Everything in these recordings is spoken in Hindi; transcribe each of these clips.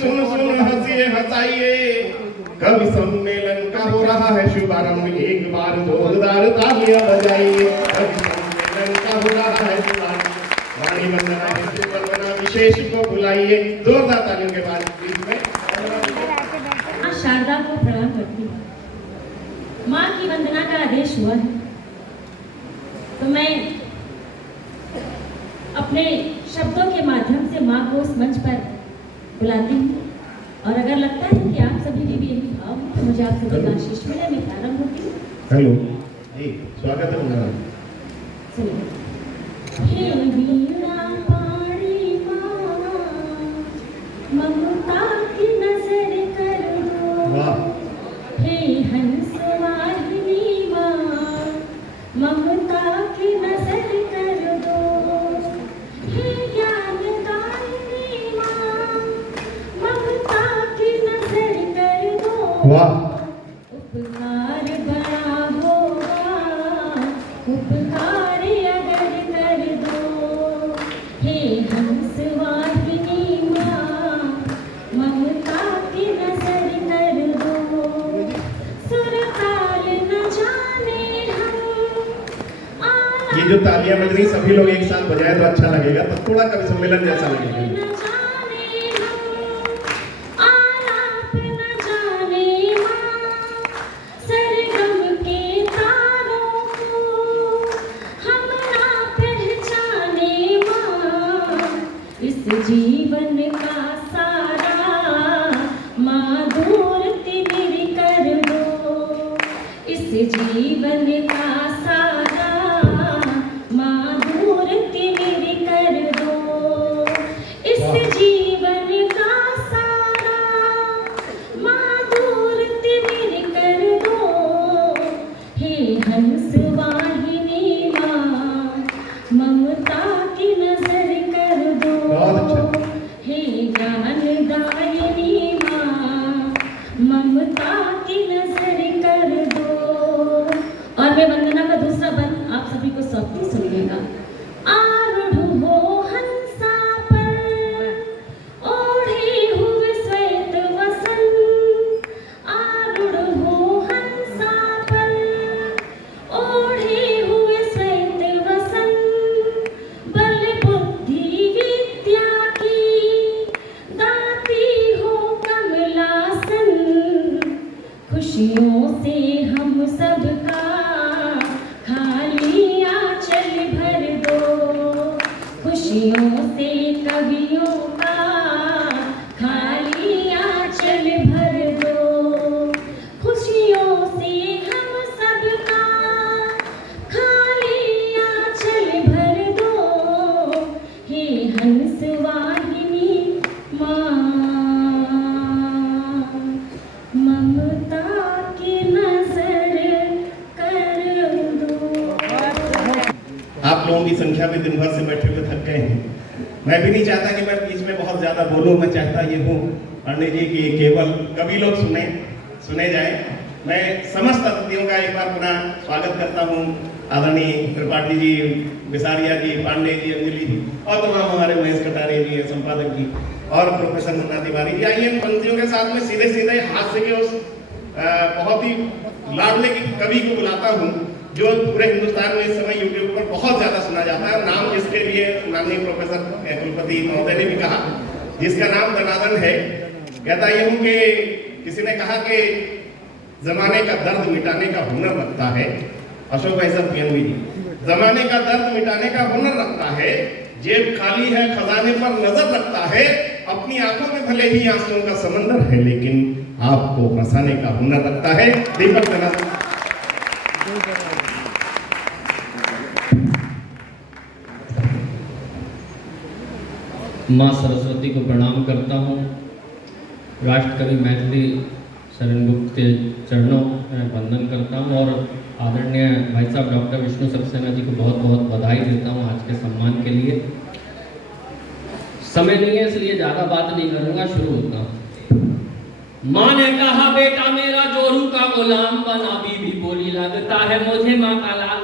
सुन सुन हंसिए हंसाइए, कवि सम्मेलन का हो रहा है शुभारंभ, एक बार जोरदार तालियां बजाइए। कवि सम्मेलन का हो रहा है शुभारंभ, रानी वंदना विशेष को बुलाइए। जोरदार तालियों के बाद माँ शारदा को प्रणाम करती हूँ। माँ की वंदना का आदेश हुआ है तो मैं अपने शब्दों के माध्यम से माँ को उस मंच पर बुलाती हूँ। और अगर लगता है कि आप सभी के भी यही भाव है तो मुझे आप सभी का आशीष मिले, मैं प्रारंभ होती हूँ। हेलो जी, स्वागत है वंदना। हे वीणा पाणी माँ, ममता की नजर कर दो। वाह। हे हंस वाहिनी माँ, ममता की नजर कर दो। हे ज्ञानदायिनी माँ, ममता की नजर कर दो। वाह। उपकार बड़ा होगा, उपकार अगर कर दो। हे हंस वाहिनी माँ, ममता की नजर कर दो। सुर ताल न जाने हम आलाप ये जो तालियां बज रही सभी लोग एक साथ बजाए तो अच्छा लगेगा, तो थोड़ा कवि सम्मेलन जैसा लगेगा। न जाने हम आलाप न जाने माँ, सरगम के तारों को हम ना पहचाने माँ। इस जीवन का सारा माँ दूर तिमिर कर दो। इस जीवन का सारा माँ दूर तिमिर कर दो। इस जीवन का सारा माँ दूर तिमिर कर दो। हे हंस वाहिनी माँ, ममता की नजर कर दो। बहुत अच्छा। हे ज्ञानदायिनी माँ, ममता की नजर कर दो। और मैं वंदना का दूसरा बंद आप सभी को सौंपती, सुनिएगा। आरूढ़ हो हंसा पर, ओढ़े हुए श्वेत वसन। आरूढ़ हो हंसा पर, ओढ़े हुए श्वेत वसन। बल बुद्धि विद्या की दाती हो कमलासन। खुशियों से हम सबका खाली आंचल भर दो। खुशियों से कवियों का खाली आंचल भर दो। खुशियों से हम सबका खाली आंचल भर दो। हे हंस वाहिनी माँ, ममता की नजर कर दो। आप लोगों की संख्या में दिन भर से बैठे हुए थक गए हैं। मैं भी नहीं चाहता कि मैं बीच में बहुत ज्यादा बोलूं। मैं चाहता ये हूँ पंडित जी की केवल कवि लोग सुने जाए। मैं समस्त अतिथियों का एक बार पुनः स्वागत करता हूँ। आदरणीय त्रिपाठी जी, बिसारिया जी, पांडे जी, अंजलि जी और तमाम हमारे महेश कटारे जी, संपादक जी और प्रोफेसर मुन्ना तिवारी जी। आइए इन पंक्तियों के साथ में सीधे सीधे हास्य के उस बहुत ही लाडले कवि को बुलाता हूँ जो पूरे हिंदुस्तान में इस समय यूट्यूब पर बहुत ज्यादा सुना जाता है। नाम जिसके लिए माननीय प्रोफेसर कुलपति महोदय ने भी कहा, जिसका नाम दनादन है। कहता ये हूँ कि किसी ने कहा कि जमाने का दर्द मिटाने का हुनर रखता है, अशोक भाई साहब पीएनबी जी, जमाने का दर्द मिटाने का हुनर रखता है। जेब खाली है खजाने पर नजर रखता है। अपनी आंखों में भले ही आंसुओं का समंदर है, लेकिन आपको हंसाने का हुनर रखता है। दीपक दनादन। माँ सरस्वती को प्रणाम करता हूँ। राष्ट्रकवि मैथिली शरण गुप्त के चरणों में वंदन करता हूँ और आदरणीय भाई साहब डॉक्टर विष्णु सक्सेना जी को बहुत बहुत बधाई देता हूँ आज के सम्मान के लिए। समय नहीं है इसलिए ज़्यादा बात नहीं करूँगा, शुरू होता हूँ। माँ ने कहा बेटा मेरा जोरू का गुलाम बना, बीवी बोली लगता है मुझे माँ का लाल।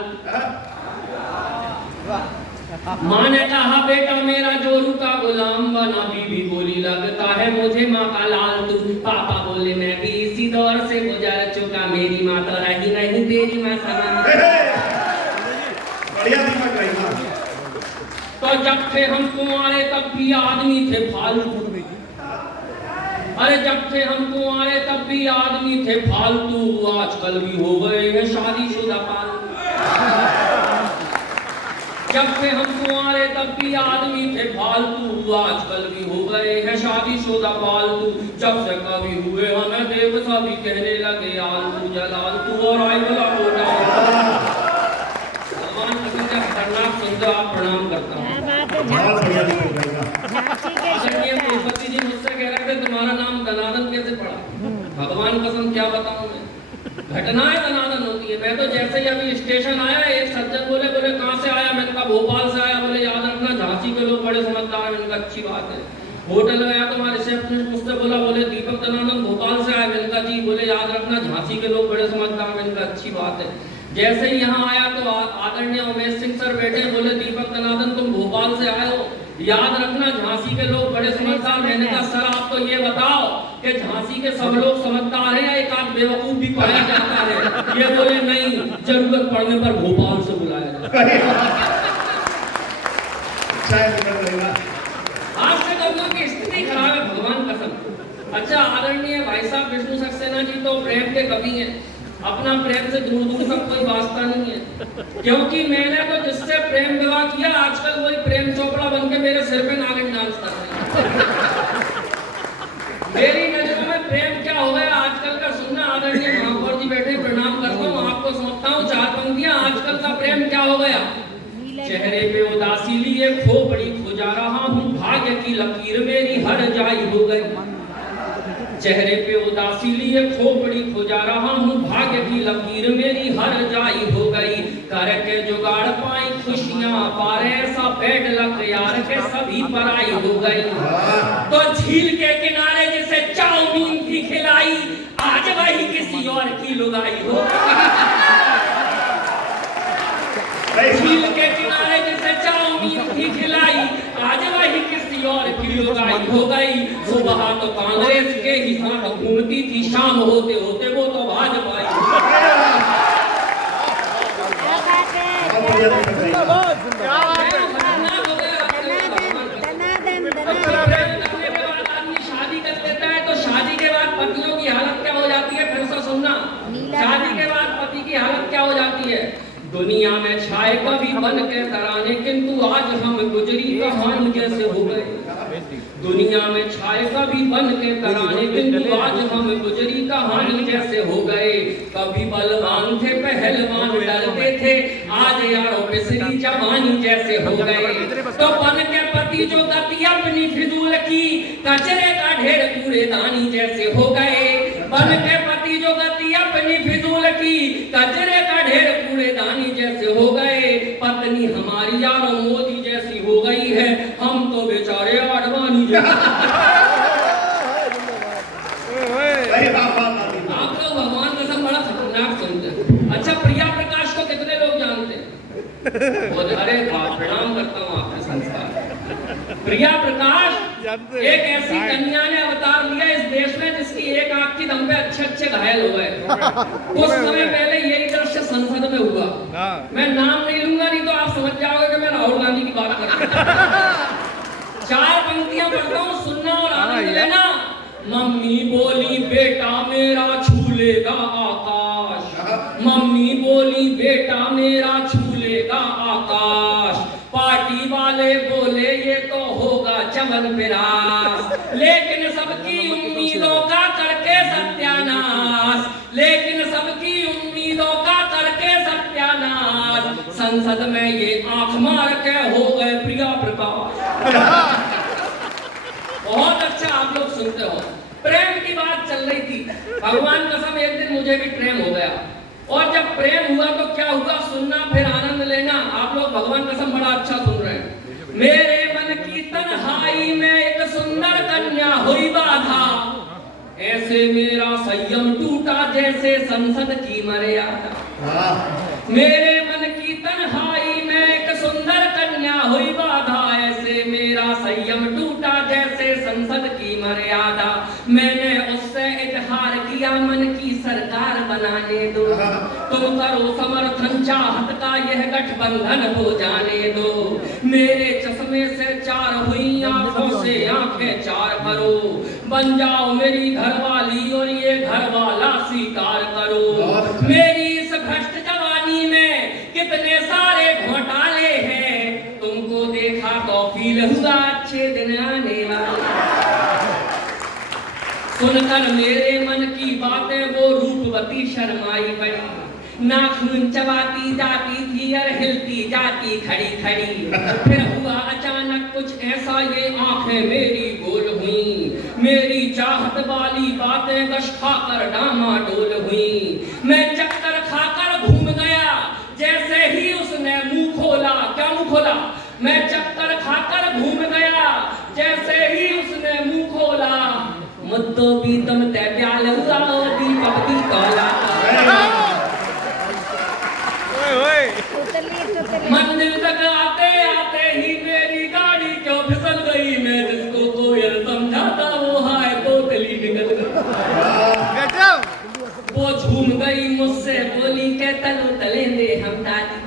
माँ ने कहा बेटा मेरा जोरू का गुलाम बना, बीबी बोली लगता है मुझे माँ का लाल तू। पापा बोले मैं भी इसी दौर से गुजर चुका, मेरी माँ तो रही नहीं तेरी माँ सनम। बढ़िया दीपक रही माँ। तो जब थे हम कुंवारे तब भी आदमी थे फालतू, अरे जब थे हम कुंवारे तब भी आदमी थे फालतू, आजकल भी हो गए हैं शादीशुदा पालतू। जब से हम कुंवारे तब भी आदमी थे फालतू, आजकल भी हो गए हैं शादीशुदा पालतू। जब से कभी हुए हमें देव सभी कहने लगे आलतू जलालतू और आई वाला बोला। भगवान कसम से खतरनाक सुनते आप प्रणाम करता हूँ। आदरणीय तिरुपति जी मुझसे कह रहे थे तुम्हारा नाम दनादन कैसे पड़ा? भगवान कसम क्या बताऊं मैं, घटनाएं दनादन होती है। मैं तो जैसे ही अभी स्टेशन आया, एक सज्जन बोले कहाँ से आया? मैंने कहा भोपाल से आया। बोले याद रखना झांसी के लोग बड़े समझदार हैं। मैंने कहा अच्छी बात है। होटल गया तो हमारे रिसेप्शनिस्ट मुझसे बोला, बोले दीपक दनादन भोपाल से आया। मैंने कहा जी। बोले याद रखना झांसी के लोग बड़े समझदार हैं। मैंने कहा अच्छी बात है। जैसे ही यहाँ आया तो आदरणीय उमेश सिंह सर बैठे, बोले दीपक दनादन तुम भोपाल से आए हो, याद रखना झांसी के लोग बड़े समझदार। मैंने कहा सर आप तो ये बताओ कि झांसी के सब लोग समझदार हैं या एक आध बेवकूफ भी पाया जाता है? ये बोले नहीं, जरूरत पड़ने पर भोपाल से बुलाया जाता है। आज से लोगों की स्थिति खराब है, भगवान कसम। अच्छा आदरणीय भाई साहब विष्णु सक्सेना जी तो प्रेम के कवि हैं, अपना प्रेम से दूर दूर तक कोई वास्ता नहीं है। क्योंकि मैंने तो जिससे प्रेम विवाह किया, आजकल वही प्रेम चोपड़ा बनके मेरे सिर पे नागिन डांस कर रहे हैं। मेरी नजरों में प्रेम क्या हो गया आजकल का सुनना। आदरणीय महापौर जी बैठे, प्रणाम करता हूँ आपको, समझता हूँ चार पंक्तियां। आजकल का प्रेम क्या हो गया? चेहरे पे उदासी लिए खोपड़ी खुजा रहा हूँ, भाग्य की लकीर मेरी हर जाई हो गई। चेहरे पे उदासी लिए खोपड़ी खुजा रहा हूँ, भाग्य की लकीर मेरी हर जाई हो गई। करके जुगाड़ पाई खुशियां पारे, ऐसा बैड लक यार के सभी पराई हो गई। तो झील के किनारे जिसे चाउमीन थी खिलाई, आज वही किसी और की लुगाई हो। झील के किनारे जिसे चाउमीन थी खिलाई, आज वही किसी और की लुगाई हो गई। सुबह तो कांग्रेस के ही साथ घूमती थी, शाम होते होते वो तो भाजपा ही। शादी कर लेता है तो शादी के बाद पतियों की हालत क्या हो जाती है? फिर से सुनना, शादी के बाद पति की हालत क्या हो जाती है? दुनिया में छाए कभी बन के तराने, किंतु आज हम गुजरी कहानी जैसे हो गए। दुनिया में छाए कभी बन के तराने, किंतु आज हम गुजरी कहानी जैसे हो गए। कभी बलवान थे पहलवान डरते थे, आज यारों पिसरी जवानी जैसे हो गए। तो बन के पति जो गति अपनी फिजूल की, कचरे का ढेर कूड़ेदानी जैसे हो गए। बन के पति जो गति अपनी फिजूल की, कचरे का ढेर कूड़ेदानी जैसे हो गए। पत्नी हमारी यारों मोदी जैसी हो गई है, हम तो बेचारे आडवाणी जैसे। आप लोग भगवान कसम बड़ा खतरनाक सुनते हैं। अच्छा प्रिया प्रकाश को कितने लोग जानते हैं? अरे प्रणाम करता हूँ आपके संस्कार। प्रिया प्रकाश एक ऐसी कन्या ने अवतार लिया इस देश में जिसकी एक आंख की दम पे अच्छे घायल हो गए। कुछ समय पहले यही दृश्य संसद में हुआ। मैं नाम नहीं लूंगा, नहीं तो आप समझ जाओगे कि मैं राहुल गांधी की बात कर रहा हूं। चार पंक्तियां पढ़ता हूँ, सुनना और आनंद लेना। मम्मी बोली बेटा मेरा छू लेगा आकाश, मम्मी बोली बेटा मेरा छू लेगा आकाश। पार्टी वाले बोले ये तो होगा चमन विरास, लेकिन सबकी उम्मीदों का करके सत्यानाश, लेकिन सबकी उम्मीदों का करके सत्यानाश। संसद में ये आंख मार के हो गए प्रिया प्रकाश। बहुत अच्छा आप लोग सुनते हो। प्रेम की बात चल रही थी, भगवान कसम एक दिन मुझे भी प्रेम हो गया। और जब प्रेम हुआ तो क्या हुआ, सुनना फिर आनंद लेना। आप लोग भगवान कसम बड़ा अच्छा सुन रहे हैं। मेरे मन की तन्हाई में एक सुंदर कन्या हुई बाधा, ऐसे मेरा संयम टूटा जैसे संसद की मर्यादा। मेरे मन की तन्हाई में एक सुंदर कन्या हुई तुम करो समर्थन चाहत का यह गठबंधन हो जाने दो। मेरे चश्मे से चार हुई आंखों से आंखें चार करो। बन जाओ मेरी घरवाली और ये घरवाला स्वीकार करो। मेरी इस भ्रष्ट जवानी में कितने सारे घोटाले हैं। तुमको देखा तो फील हुआ अच्छे दिन आने वाले। सुनकर मेरे मन की बातें वो रूपवती शर्माई पड़ी। नाखून चबाती जाती थी और हिलती जाती खड़ी खड़ी। फिर हुआ अचानक कुछ ऐसा ये आंखें मेरी गोल हुई। मेरी चाहत वाली बातें गश खाकर डामाडोल हुई। मैं चक्कर खाकर घूम गया जैसे ही उसने मुंह खोला। क्या मुंह खोला? मैं चक्कर खाकर घूम गया जैसे ही उसने मुंह खोला। मुद्दो भी तुम ते प्याल हुआ दीपक दी तौला। मंदिर तक आते आते ही मेरी गाड़ी क्यों फिसल गई। मैं जिसको कोयल समझाता वो हाय तोतली निकल गई। वो झूम गई मुझसे बोली के तलो तलेंगे हम दादी।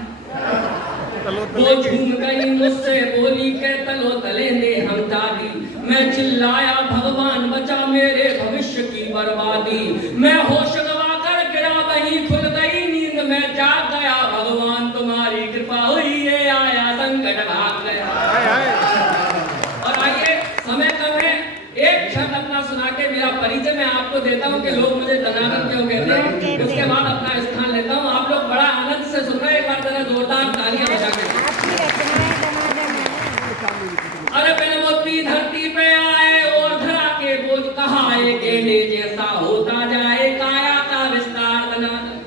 वो झूम गई मुझसे बोली के तलो तलेंगे हम दादी। मैं चिल्लाया भगवान बचा मेरे भविष्य की बर्बादी। मैं होश गवा कर गिरा वहीं खुल गई नींद में जाग गया। भगवान तुम्हारी कृपा हुई ये आया संकट भाग गया। और आइए समय कम है, एक क्षण अपना सुना के मेरा परिचय मैं आपको देता हूँ कि लोग मुझे दनादन क्यों कहते हैं। उसके बाद अपना स्थान लेता हूँ। आप लोग बड़ा आनंद से सुन रहे हैं। एक बार जरा जोरदार तालियां बजा के। अरे बिनमोती धरती पे आए और धरा के बोझ कहाए। गेंडे जैसा होता जाए काया का विस्तार दनादन।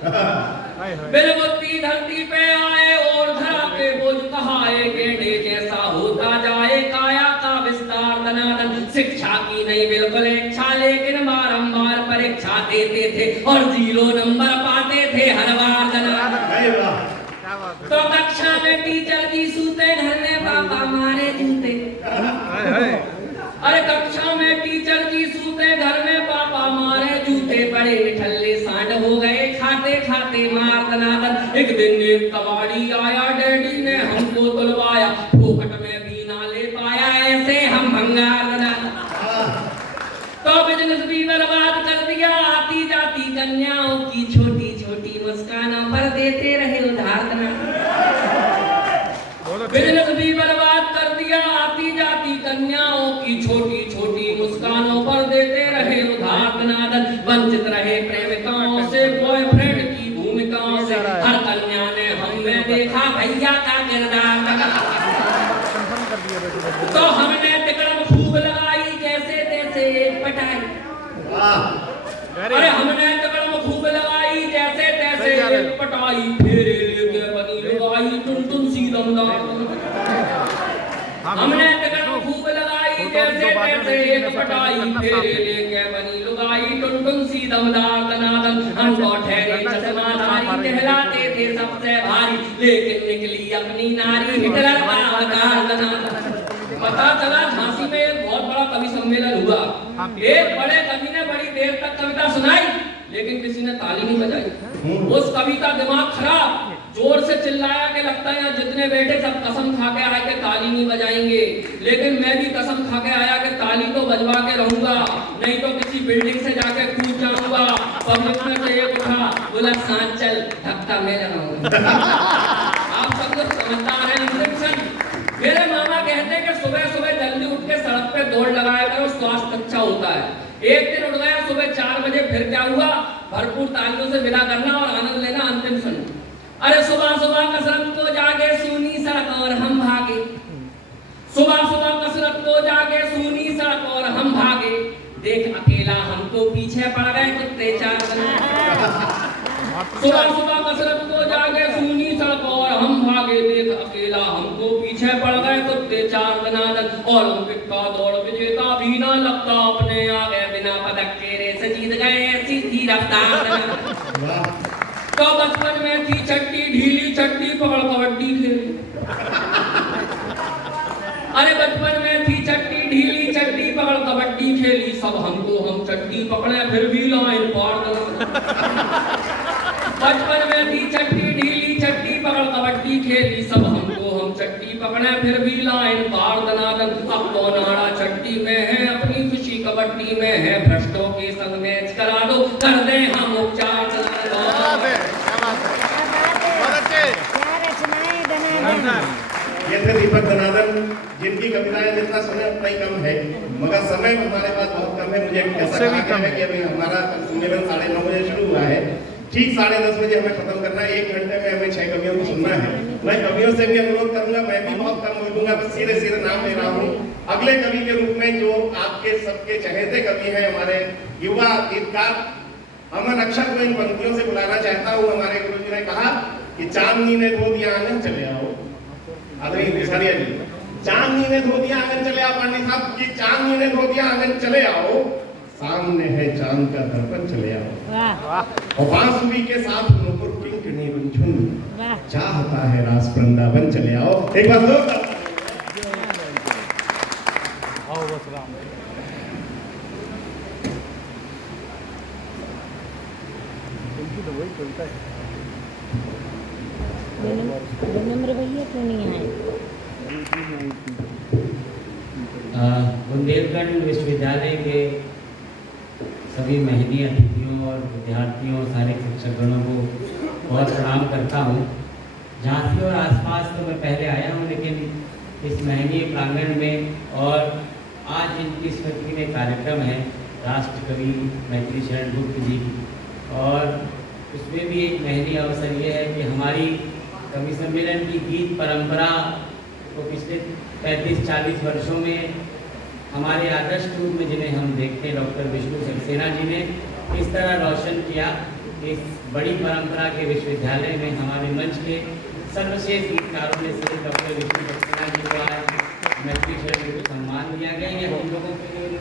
बिनमोती धरती पे आए और धरा के बोझ कहाए। गेंडे जैसा होता जाए काया का विस्तार दनादन। शिक्षा की नहीं बिल्कुल इच्छा लेकिन बारंबार परीक्षा देते थे और 0 नंबर पाते थे हर बार दनादन। तो कक्षा में टीचर जी सूते घर में पापा मारे जूते। अरे कक्षा में टीचर जी सूते घर में पापा मारे जूते। बड़े निठल्ले सांड हो गए खाते खाते मार दनादन। एक दिन एक कबाड़ी आया डैडी ने हमको तुलवाया। फोकट में भी ना ले पाया ऐसे हम भंगार दनादन। तो बिजनेस भी बर्बाद कर दिया। आती जाती कन्याओं की छोटी छोटी मुस्कानों पर देते रहे उधार दनादन। बिजनेस भी बर्बाद कर दिया। आती जाती कन्याओं की छोटी छोटी मुस्कानों पर देते रहे उधार दनादन। वंचित रहे प्रेमिकाओं से बॉयफ्रेंड की भूमिकाओं से। हर कन्या ने हम में देखा भैया का किरदार। तो हमने तिकड़म खूब लगाई जैसे तैसे एक पटाई। अरे हमने तिकड़म खूब लगाई जैसे तैसे एक पटाई। फेरे लेके बनी लुगाई टुन टुन सी दमदार। हमने तिकड़म खूब लगाई जैसे तैसे एक पटाई। फेरे लेके बनी लुगाई टुन टुन सी दमदार दनादन। हमको ठहरे चश्माधारी कहलाते थे सबसे भारी। लेकिन निकली अपनी नारी हिटलर का अवतार दनादन। पता चला झांसी में एक बहुत बड़ा कवि सम्मेलन हुआ। एक बड़े कवि ने बड़ी देर तक कविता सुनाई लेकिन किसी ने ताली नहीं बजाई। उस कवि का दिमाग खराब, जोर से चिल्लाया कि लगता है जितने बैठे सब कसम खा के आए कि ताली नहीं बजाएंगे। लेकिन मैं भी कसम खा के आया कि ताली तो बजवा के रहूंगा, नहीं तो किसी बिल्डिंग से जाके कूद जाऊंगा। पब्लिक में से एक उठा बोला सांच चल धक्का मैं लगाऊंगा। आप सब लोग समझदार हैं। मेरे मामा कहते हैं कि सुबह सुबह जल्दी उठ के सड़क पे दौड़ लगाया करो, स्वास्थ्य अच्छा होता है। एक दिन उठ गया सुबह 4 बजे, फिर क्या हुआ? भरपूर तालियों से विदा करना और आनंद लेना अंतिम क्षण। अरे सुबह सुबह कसरत को जागे सूनी सड़क और हम भागे। सुबह सुबह कसरत को जागे सूनी सड़क और हम भागे। देख अकेला हम तो पीछे पड़ गए कुत्ते 4 सुबह सुबह कसरत को जागे सूनी सड़क और हम भागे। देख अकेला हमको पीछे पड़ गए कुत्ते 4 दनादन। ओलंपिक का दौड़ विजेता भी ना लगता अपने आगे बिना पदक के रेस जीत गए ऐसी थी रफ्तार दनादन। तो बचपन में थी छट्टी ढीली छट्टी पकड़ कबड्डी खेली। अरे बचपन में थी छट्टी ढीली छट्टी पकड़ कबड्डी खेली। सब हमको हम छट्टी पकड़े फिर भी लाइन पार दनादन। बचपन में भी चट्टी ढीली चट्टी पकड़ कबड्डी खेली सब हमको हम चट्टी पकड़े फिर भी लाइन पार दनादन अब तो नाड़ा चट्टी में है अपनी खुशी कबड्डी में है भ्रष्टों के संग मैच करा दो कर दे हम उपचार ये थे दीपक दनादन जिनकी कविताएं जितना समय उतना ही कम है मगर समय हमारे पास बहुत कम है। मुझे ऐसा कहा गया है कि अभी हमारा सम्मेलन 9:30 बजे शुरू हुआ है, ठीक 10:30 बजे हमें खत्म करना है। 1 घंटे में हमें 6 कवियों को सुनना है। मैं कवियों से भी अनुरोध करूंगा, मैं भी बहुत कम बोलूंगा, बस सीधे सीधे नाम ले रहा हूँ। अगले कवि के रूप में जो आपके सबके चहेते कवि हैं, हमारे युवा गीतकार अमन अक्षर को इन पंक्तियों से बुलाना चाहता हूँ। हमारे गुरु जी ने कहा कि चांदनी ने धो दिया आंगन चले आओ, आदरणीय बिसारिया जी, चांदनी ने धो दिया आंगन चले आओ। पांडे साहब की चांदनी ने धो दिया आंगन चले आओ, सामने है चांद का दर्पण चले आओ। और बांसुरी के साथ नूपुर किंकिणी रुंझुन चाहता है रास वृंदावन चले आओ। एक बार लोग विनम्र भैया क्यों नहीं आए? बुंदेलखंड विश्वविद्यालय के सभी मेहनती अतिथियों और विद्यार्थियों सारे शिक्षकगणों को बहुत प्रणाम करता हूँ। झांसी और आसपास तो मैं पहले आया हूँ, लेकिन इस महंगे प्रांगण में और आज इनकी स्मृति में कार्यक्रम है राष्ट्र कवि मैथिली शरण गुप्त जी की, और उसमें भी एक महंगी अवसर ये है कि हमारी कवि सम्मेलन की गीत परंपरा को पिछले 35-40 वर्षों में हमारे आदर्श रूप में जिन्हें हम देखते हैं डॉक्टर विष्णु सक्सेना जी ने इस तरह रोशन किया। इस बड़ी परंपरा के विश्वविद्यालय में हमारे मंच के सर्वश्रेष्ठ गीतकारों में से डॉक्टर विष्णु सक्सेना जी को आज मैथिली शरण को सम्मान दिया गया। ये हम लोगों के लिए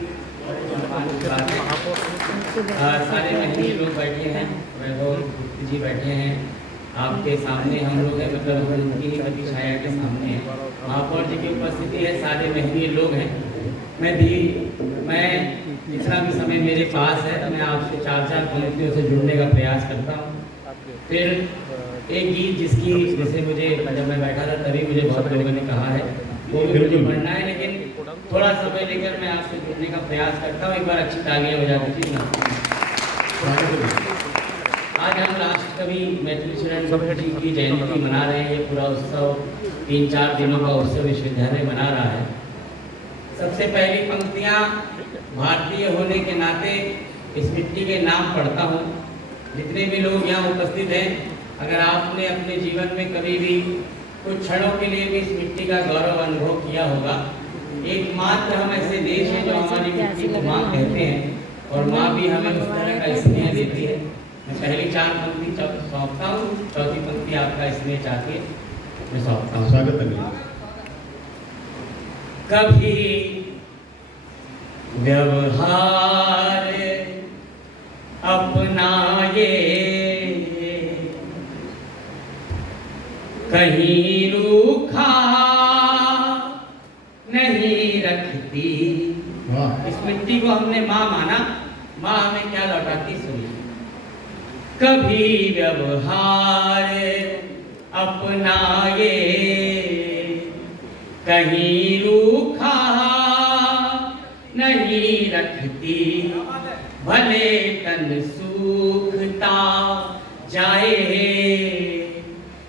सम्मान की बात है। सारे महंगी लोग बैठे हैं, वैभव गुप्त जी बैठे हैं आपके सामने, हम लोग हैं, मतलब उनकी ही कवि छाया के सामने है। महापौर जी की उपस्थिति है, सारे महंगी लोग हैं। मैं जितना भी समय मेरे पास है तो मैं आपसे 4-4 पंक्तियों से जुड़ने का प्रयास करता हूँ। फिर एक गीत जिसकी जैसे मुझे जब मैं बैठा था तभी मुझे बहुत लोगों ने कहा है वो भी मुझे पढ़ना है, लेकिन थोड़ा समय लेकर मैं आपसे जुड़ने का प्रयास करता हूँ। एक बार अच्छी तालियां हो जाती थी ना। आज हम राष्ट्र कवि मैथिली शरण गुप्त जी की जयंती मना रहे हैं। ये पूरा उत्सव 3-4 दिनों का उत्सव विश्वविद्यालय मना रहा है। सबसे पहली पंक्तियाँ भारतीय होने के नाते इस मिट्टी के नाम पढ़ता हूँ। जितने भी लोग यहाँ उपस्थित हैं, अगर आपने अपने जीवन में कभी भी कुछ क्षणों के लिए भी इस मिट्टी का गौरव अनुभव किया होगा, एकमात्र हम ऐसे देश हैं जो हमारी मिट्टी को माँ कहते हैं और माँ भी हमें उस तरह का स्नेह देती है। मैं पहली 4 पंक्ति सौंपता हूँ, चौथी पंक्ति आपका स्नेह चाहती है, मैं सौंपता हूँ। स्वागत है। कभी व्यवहार अपनाए, कहीं रूखा नहीं रखती। इस मिट्टी को हमने माँ माना, माँ हमें क्या लौटाती सुनिए। कभी व्यवहार अपनाए, कहीं रूखा नहीं रखती। भले तन सूखता जाए,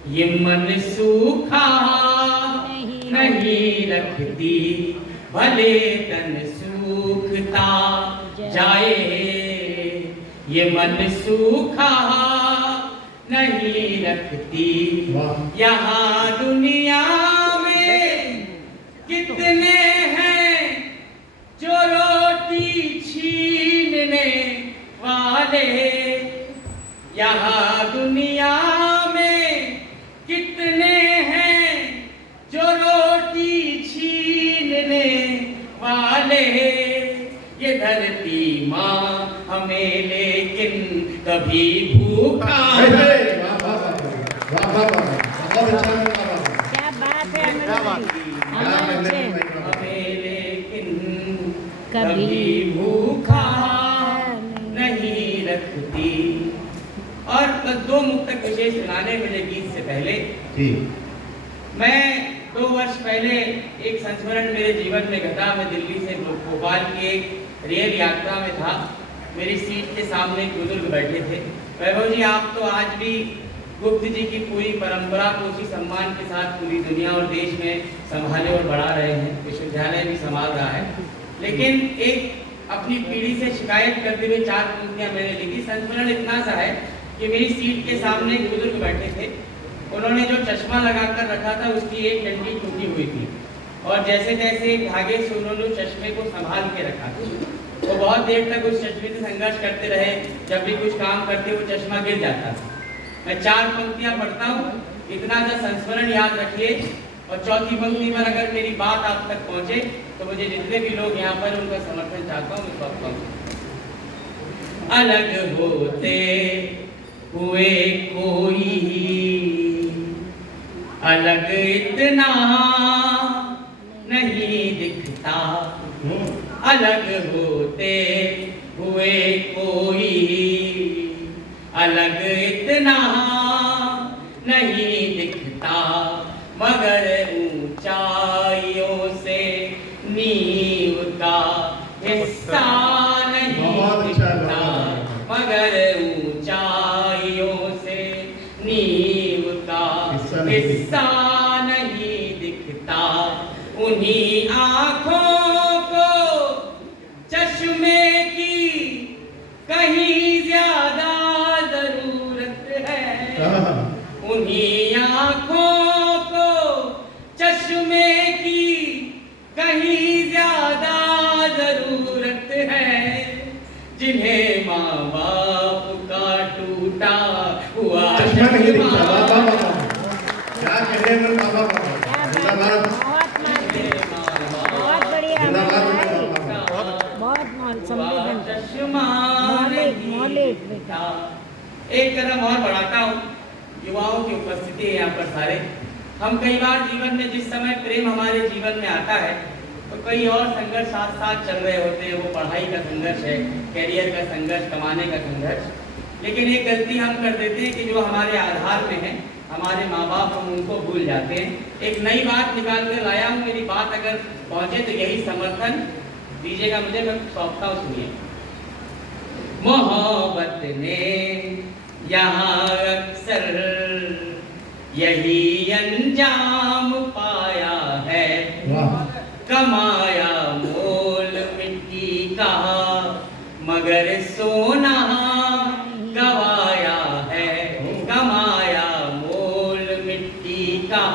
ये मन सूखा नहीं रखती। भले तन सूखता जाए, ये मन सूखा नहीं रखती। यहाँ दुनिया में कितने हैं जो रोटी छीनने वाले। यहाँ दुनिया में कितने हैं जो रोटी छीनने वाले। ये धरती माँ हमें लेकिन कभी भूखा क्या बात है हमें लेकिन कभी भूखा नहीं रखती। और बस 2 मुक्तक विशेष सुनाने मेरे गीत से पहले। जी। मैं 2 वर्ष पहले एक संस्मरण मेरे जीवन में घटा। मैं दिल्ली से भोपाल की एक रेल यात्रा में था। मेरी सीट के सामने एक बुजुर्ग बैठे थे। वैभव जी, आप तो आज भी गुप्त जी की पूरी परंपरा को उसी सम्मान के साथ पूरी दुनिया और देश में संभाले और बढ़ा रहे हैं। विश्वविद्यालय भी संभाल रहा है। लेकिन एक अपनी पीढ़ी से शिकायत करते हुए 4 पंक्तियां मैंने लिखी। संस्मरण इतना सा है कि मेरी सीट के सामने एक बुजुर्ग बैठे थे। उन्होंने जो चश्मा लगाकर रखा था उसकी एक डंडी टूटी हुई थी और जैसे तैसे एक धागे से उन्होंने चश्मे को संभाल के रखा था। वो बहुत देर तक उस चश्मे से संघर्ष करते रहे। जब भी कुछ काम करते वो चश्मा गिर जाता था। मैं 4 पंक्तियां पढ़ता हूँ, इतना सा संस्मरण याद रखिए। और चौथी पंक्ति पर अगर मेरी बात आप तक पहुंचे तो मुझे जितने भी लोग यहाँ पर उनका समर्थन चाहता हूँ मैं कहता हूँ। अलग होते हुए कोई अलग इतना नहीं दिखता। अलग होते हुए कोई अलग इतना नहीं दिखता, मगर ऊंचाइयों से नींव का हिस्सा नहीं दिखता। मगर ऊंचाइयों से नींव का हिस्सा नहीं दिखता। उन्हीं आँखों को चश्मे की कहीं ज्यादा उन्हीं आँखों को चश्मे की कहीं ज्यादा जरूरत है। जिन्हें माँ बाप का टूटा हुआ चश्मा नहीं दिखता। क्या कहने में बाबा बहुत बढ़िया, बहुत चश्मा मौलिक बेटा। एक कदम और बढ़ाता हूँ। युवाओं की उपस्थिति है यहाँ पर सारे। हम कई बार जीवन में जिस समय प्रेम हमारे जीवन में आता है तो कई और संघर्ष साथ साथ चल रहे होते हैं। वो पढ़ाई का संघर्ष है, कैरियर का संघर्ष, कमाने का संघर्ष। लेकिन एक गलती हम कर देते हैं कि जो हमारे आधार में है, हमारे माँ बाप, हम उनको भूल जाते हैं। एक नई बात निकाल कर लाया हूँ। मेरी बात अगर पहुंचे तो यही समर्थन दीजिएगा मुझे, मैं सौंपता हूँ, सुनिए। मोहब्बत ने यहाँ अक्सर यही अंजाम पाया है। कमाया मोल मिट्टी का मगर सोना गवाया है। कमाया मोल मिट्टी का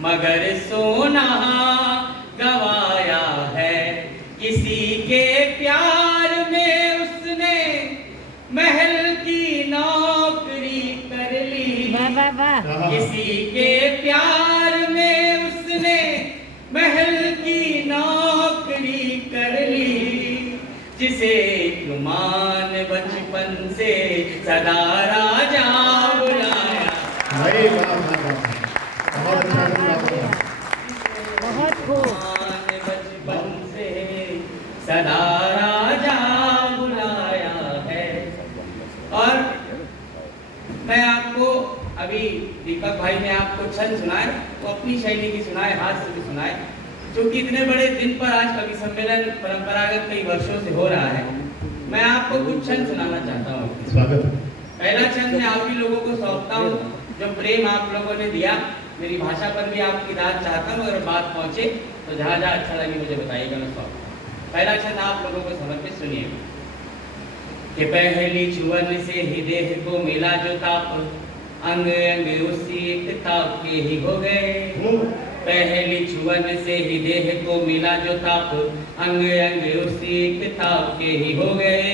मगर सोना गवाया है। किसी के प्यार में उसने महल की नौकरी कर ली। किसी के प्यार में उसने महल की नौकरी कर ली। जिसे गुमान बचपन से सदा राजा बुलाया। बहुत खूब। बचपन से सदा राजा बुलाया है। और मैं आपको अभी दीपक भाई ने आपको छंद सुनाए, वो अपनी शैली की सुनाए, हास्य की सुनाए। क्योंकि इतने बड़े दिन पर आज कवि सम्मेलन परंपरागत कई वर्षों से हो रहा है, मैं आपको कुछ छंद सुनाना चाहता हूँ। स्वागत। पहला छंद मैं आप ही लोगों को सौंपता हूँ। जो प्रेम आप लोगों ने दिया, मेरी भाषा पर भी आपकी दाद चाहता हूँ। अगर बात पहुँचे तो जहाँ जहाँ अच्छा लगे मुझे बताइएगा, मैं सौंपता हूँ। पहला छंद आप लोगों को समर्पित, सुनिए। कि पहली छुअन से ही देह को मिला जो ताप, अंग अंग उसी एक ताप के ही हो गए। पहली छुअन से ही देह को मिला जो ताप, अंग अंग उसी एक ताप के ही हो गए।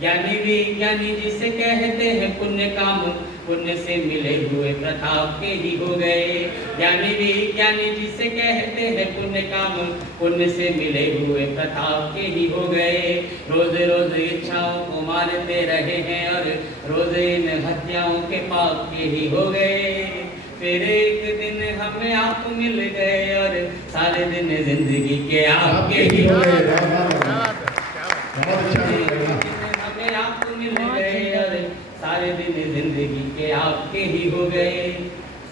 ज्ञानी विज्ञानी जिसे कहते हैं पुण्य काम, पुण्य से मिले हुए प्रताप के ही हो गए। ज्ञानी विज्ञानी जिसे कहते हैं पुण्य काम, पुण्य से मिले हुए प्रताप के ही हो गए। रोज रोज इच्छाओं को मारते रहे हैं और रोज इन हत्याओं के पाप के ही हो गए। फिर एक दिन हमें आप मिल गए और सारे दिन जिंदगी के आपके ही हो गए। हमें आप मिल गए और सारे दिन आपके ही हो गए।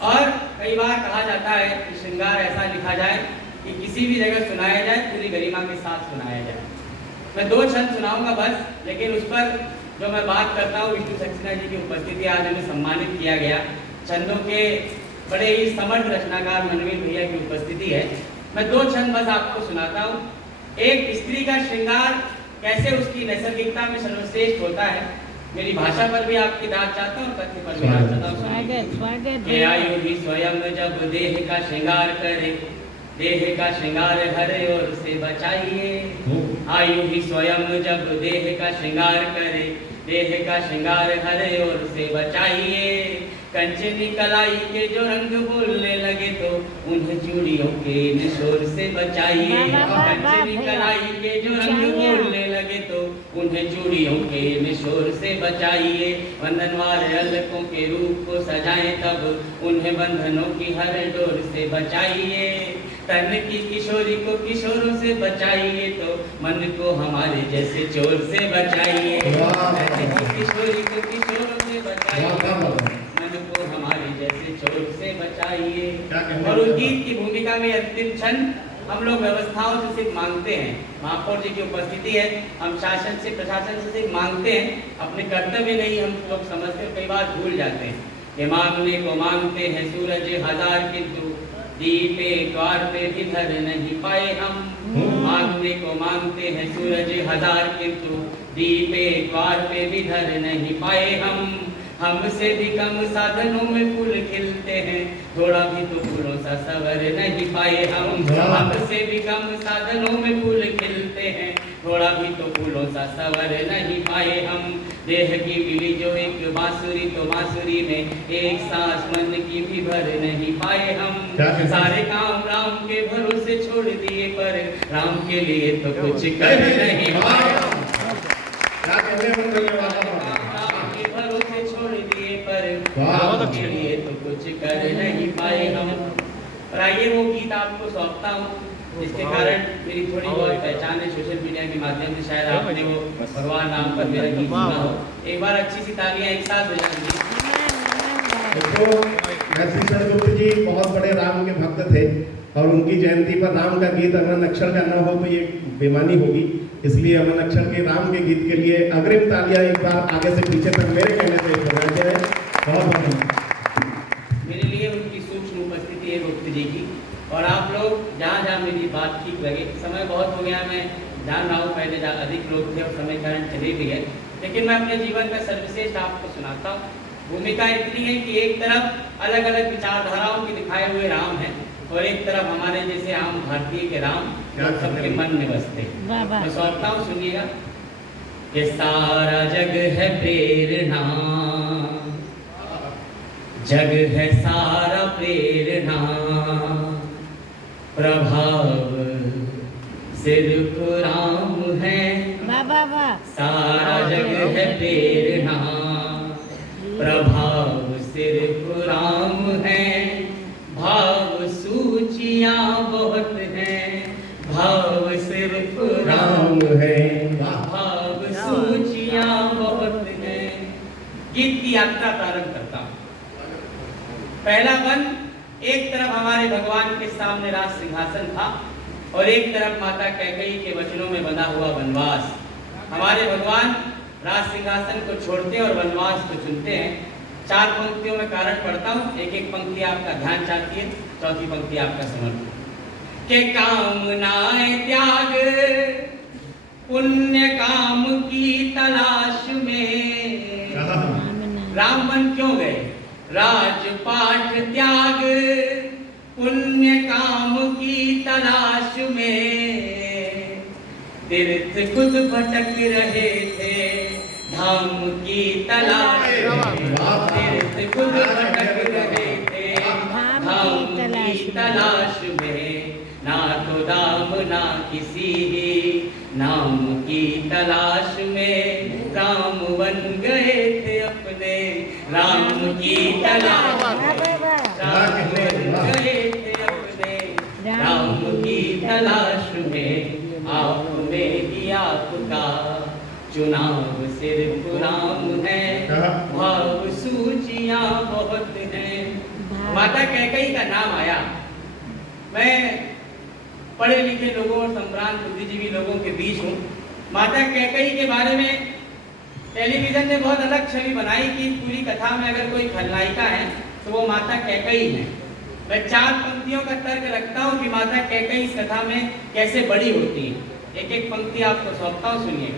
और कई बार कहा जाता है कि श्रृंगार ऐसा लिखा जाए कि किसी भी जगह सुनाया जाए पूरी गरिमा के साथ सुनाया जाए। मैं 2 छंद सुनाऊंगा बस, लेकिन उस पर जो मैं बात करता हूँ, विष्णु सक्सेना जी की उपस्थिति आज हमें सम्मानित किया गया। छंदों के बड़े ही समर्थ रचनाकार मनवीर भैया की उपस्थिति है। मैं 2 छंद बस आपको सुनाता हूँ। एक, स्त्री का श्रृंगार कैसे उसकी नैसर्गिकता में सर्वश्रेष्ठ होता है। मेरी भाषा पर भी आपकी दाद चाहता हूँ, तथ्य पर भी दाद चाहता हूँ। स्वागत स्वागत कि आयु ही स्वयं जब देह का श्रृंगार करे, देह का श्रृंगार हरे और से बचाइए। आयु ही स्वयं जब देह का श्रृंगार करे, देह का श्रृंगार हरे और से बचाइए। कंचनी कलाई के जो रंग बोलने लगे तो उन्हें चूड़ियों के निशोर से बचाइए। कंचनी कलाई के जो रंग बोलने लगे तो उन्हें चूड़ियों के निशोर से बचाइए। बंधन वाले अलकों के रूप को सजाएं तब उन्हें बंधनों की हर डोर से बचाइए। तन की किशोरी को किशोरों से बचाइए तो मन को हमारे जैसे चोर से बचाइए। तन की किशोरी को किशोरों से बचाइए, मन को हमारे जैसे चोर से बचाइए। और उस गीत की भूमिका में अंतिम क्षण हम लोग व्यवस्थाओं से सिर्फ मांगते हैं। महापौर जी की उपस्थिति है, हम शासन से प्रशासन से सिर्फ मांगते हैं, अपने कर्तव्य नहीं हम लोग समझते हैं, कई बार भूल जाते हैं। ये मांगने को मांगते हैं सूरज हजार, किंतु दीपे द्वार पे भी धर नहीं पाए हम। मांगने को मांगते हैं सूरज हजार, किंतु दीपे द्वार पे भी धर नहीं पाए हम। हमसे भी कम साधनों में फूल खिलते हैं, थोड़ा भी तो फूलों सा सवर नहीं पाए हम। हमसे भी कम साधनों में फूल खिलते हैं, थोड़ा भी तो फूलों सा सवर नहीं पाए हम। देह की मिली जो एक बांसुरी, तो बांसुरी में एक सांस मन की भी भर नहीं पाए हम। सारे काम राम के भरोसे छोड़ दिए, पर राम के लिए तो कुछ कर नहीं पाए। भरोसे छोड़ दिए, पर राम के लिए तो कुछ कर नहीं पाए हम। और आइए वो गीत आपको सौंपता हूँ, जिसके कारण मेरी थोड़ी बहुत पहचान है सोशल मीडिया के माध्यम से। शायद आपने वो भगवान नाम पर मेरा गीत सुना हो। एक बार अच्छी सी तालियां एक साथ बजा दीजिए। तो सेनगुप्त जी बहुत बड़े राम के भक्त थे और उनकी जयंती पर राम का गीत अमन अक्षर का न हो तो ये बेमानी होगी, इसलिए अमन अक्षर के राम के गीत के लिए अग्रिम तालियां एक बार आगे से पीछे तक मेरे कहने से बजाते हैं। बहुत बहुत मेरे लिए उनकी सूक्ष्म उपस्थिति है गुप्त जी की। और आप लोग जहाँ जहाँ मेरी बात ठीक लगे, समय बहुत हो गया, मैं जान रहा हूँ पहले अधिक लोग थे और समय कारण चले भी है, लेकिन मैं अपने जीवन का सर्वश्रेष्ठ आपको सुनाता हूँ। भूमिका इतनी है कि एक तरफ अलग अलग विचारधाराओं के दिखाए हुए राम हैं और एक तरफ हमारे जैसे आम भारतीय के राम सबके मन में बसते हैं। मैं सौंपता हूँ, सुनिएगा। ये सारा जग है प्रेरणा, जग है सारा प्रेरणा, प्रभाव सिर्फ राम है। सारा जग है प्रेरणा, प्रभाव सिर्फ राम है। भाव सूचियां बहुत हैं, भाव सिर्फ राम है। भाव सूचियां बहुत हैं। गीत की यात्रा प्रारंभ करता हूँ। पहला बंद, एक तरफ हमारे भगवान के सामने राज सिंहासन था और एक तरफ माता कैकेयी के वचनों में बंधा हुआ वनवास। हमारे भगवान राज सिंहासन को छोड़ते और वनवास को चुनते हैं। 4 पंक्तियों में कारण पढ़ता हूँ, एक एक पंक्ति आपका ध्यान चाहती है, चौथी पंक्ति आपका समर्पण। के कामनाएं त्याग पुण्य काम की तलाश में, राम बन क्यों गए? राजपाट त्याग पुण्य काम की तलाश में, तीर्थ खुद भटक रहे थे धाम की तलाश में। तीर्थ खुद भटक रहे थे धाम की तलाश में, ना तो दाम ना किसी नाम की तलाश में। राम बन गए थे अपने राम की तलाश में, राम बन गए थे अपने राम की तलाश में। आप में ही आपका चुनाव सिर्फ राम है, कहा? भाव सूचियां बहुत हैं। माता कैकेयी का नाम आया। मैं पढ़े लिखे लोगों और संभ्रांत बुद्धिजीवी लोगों के बीच हूँ। माता कैकेयी के बारे में टेलीविजन ने बहुत अलग छवि बनाई कि पूरी कथा में अगर कोई खलनायिका है तो वो माता कैकेयी है। मैं 4 पंक्तियों का तर्क रखता हूँ कि माता कैकेयी इस कथा में कैसे बड़ी होती है। एक एक पंक्ति आपको सौंपता हूँ, सुनिए।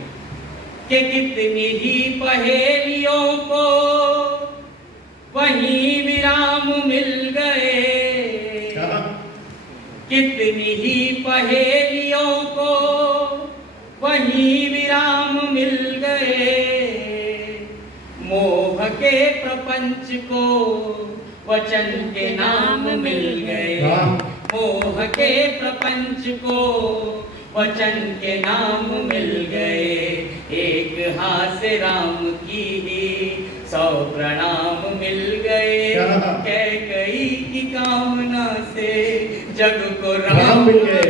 कि कितनी ही पहेलियों को वहीं विराम मिल गए, कहा? कितनी ही पहेलियों को वहीं विराम मिल गए, मोह के प्रपंच को वचन के नाम मिल गए, मोह के प्रपंच को वचन के नाम मिल गए, एक हाथ से राम की ही 100 प्रणाम मिल गए, कैकेयी की कामना से जग को राम मिल गए।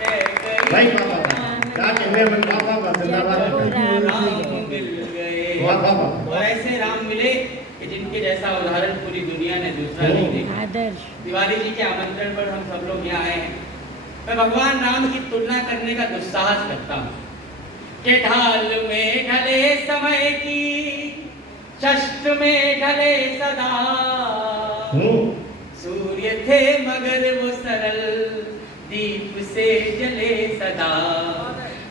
कैकेयी भाई की बाबा, कामना क्या कहने में बाबा जिंदाबाद है। राम मिल गए। वाह बाबा। और ऐसे राम मिले कि जिनके जैसा उदाहरण पूरी दुनिया ने दूसरा नहीं देखा। आदर्श तिवारी जी के आमंत्रण पर हम सब लोग यहाँ आए हैं। मैं भगवान राम की तुलना करने का दुस्साहस करता हूँ कि ढाल में ढले समय की, शस्त्र में ढले सदा, सूर्य थे मगर वो सरल, दीप से जले सदा।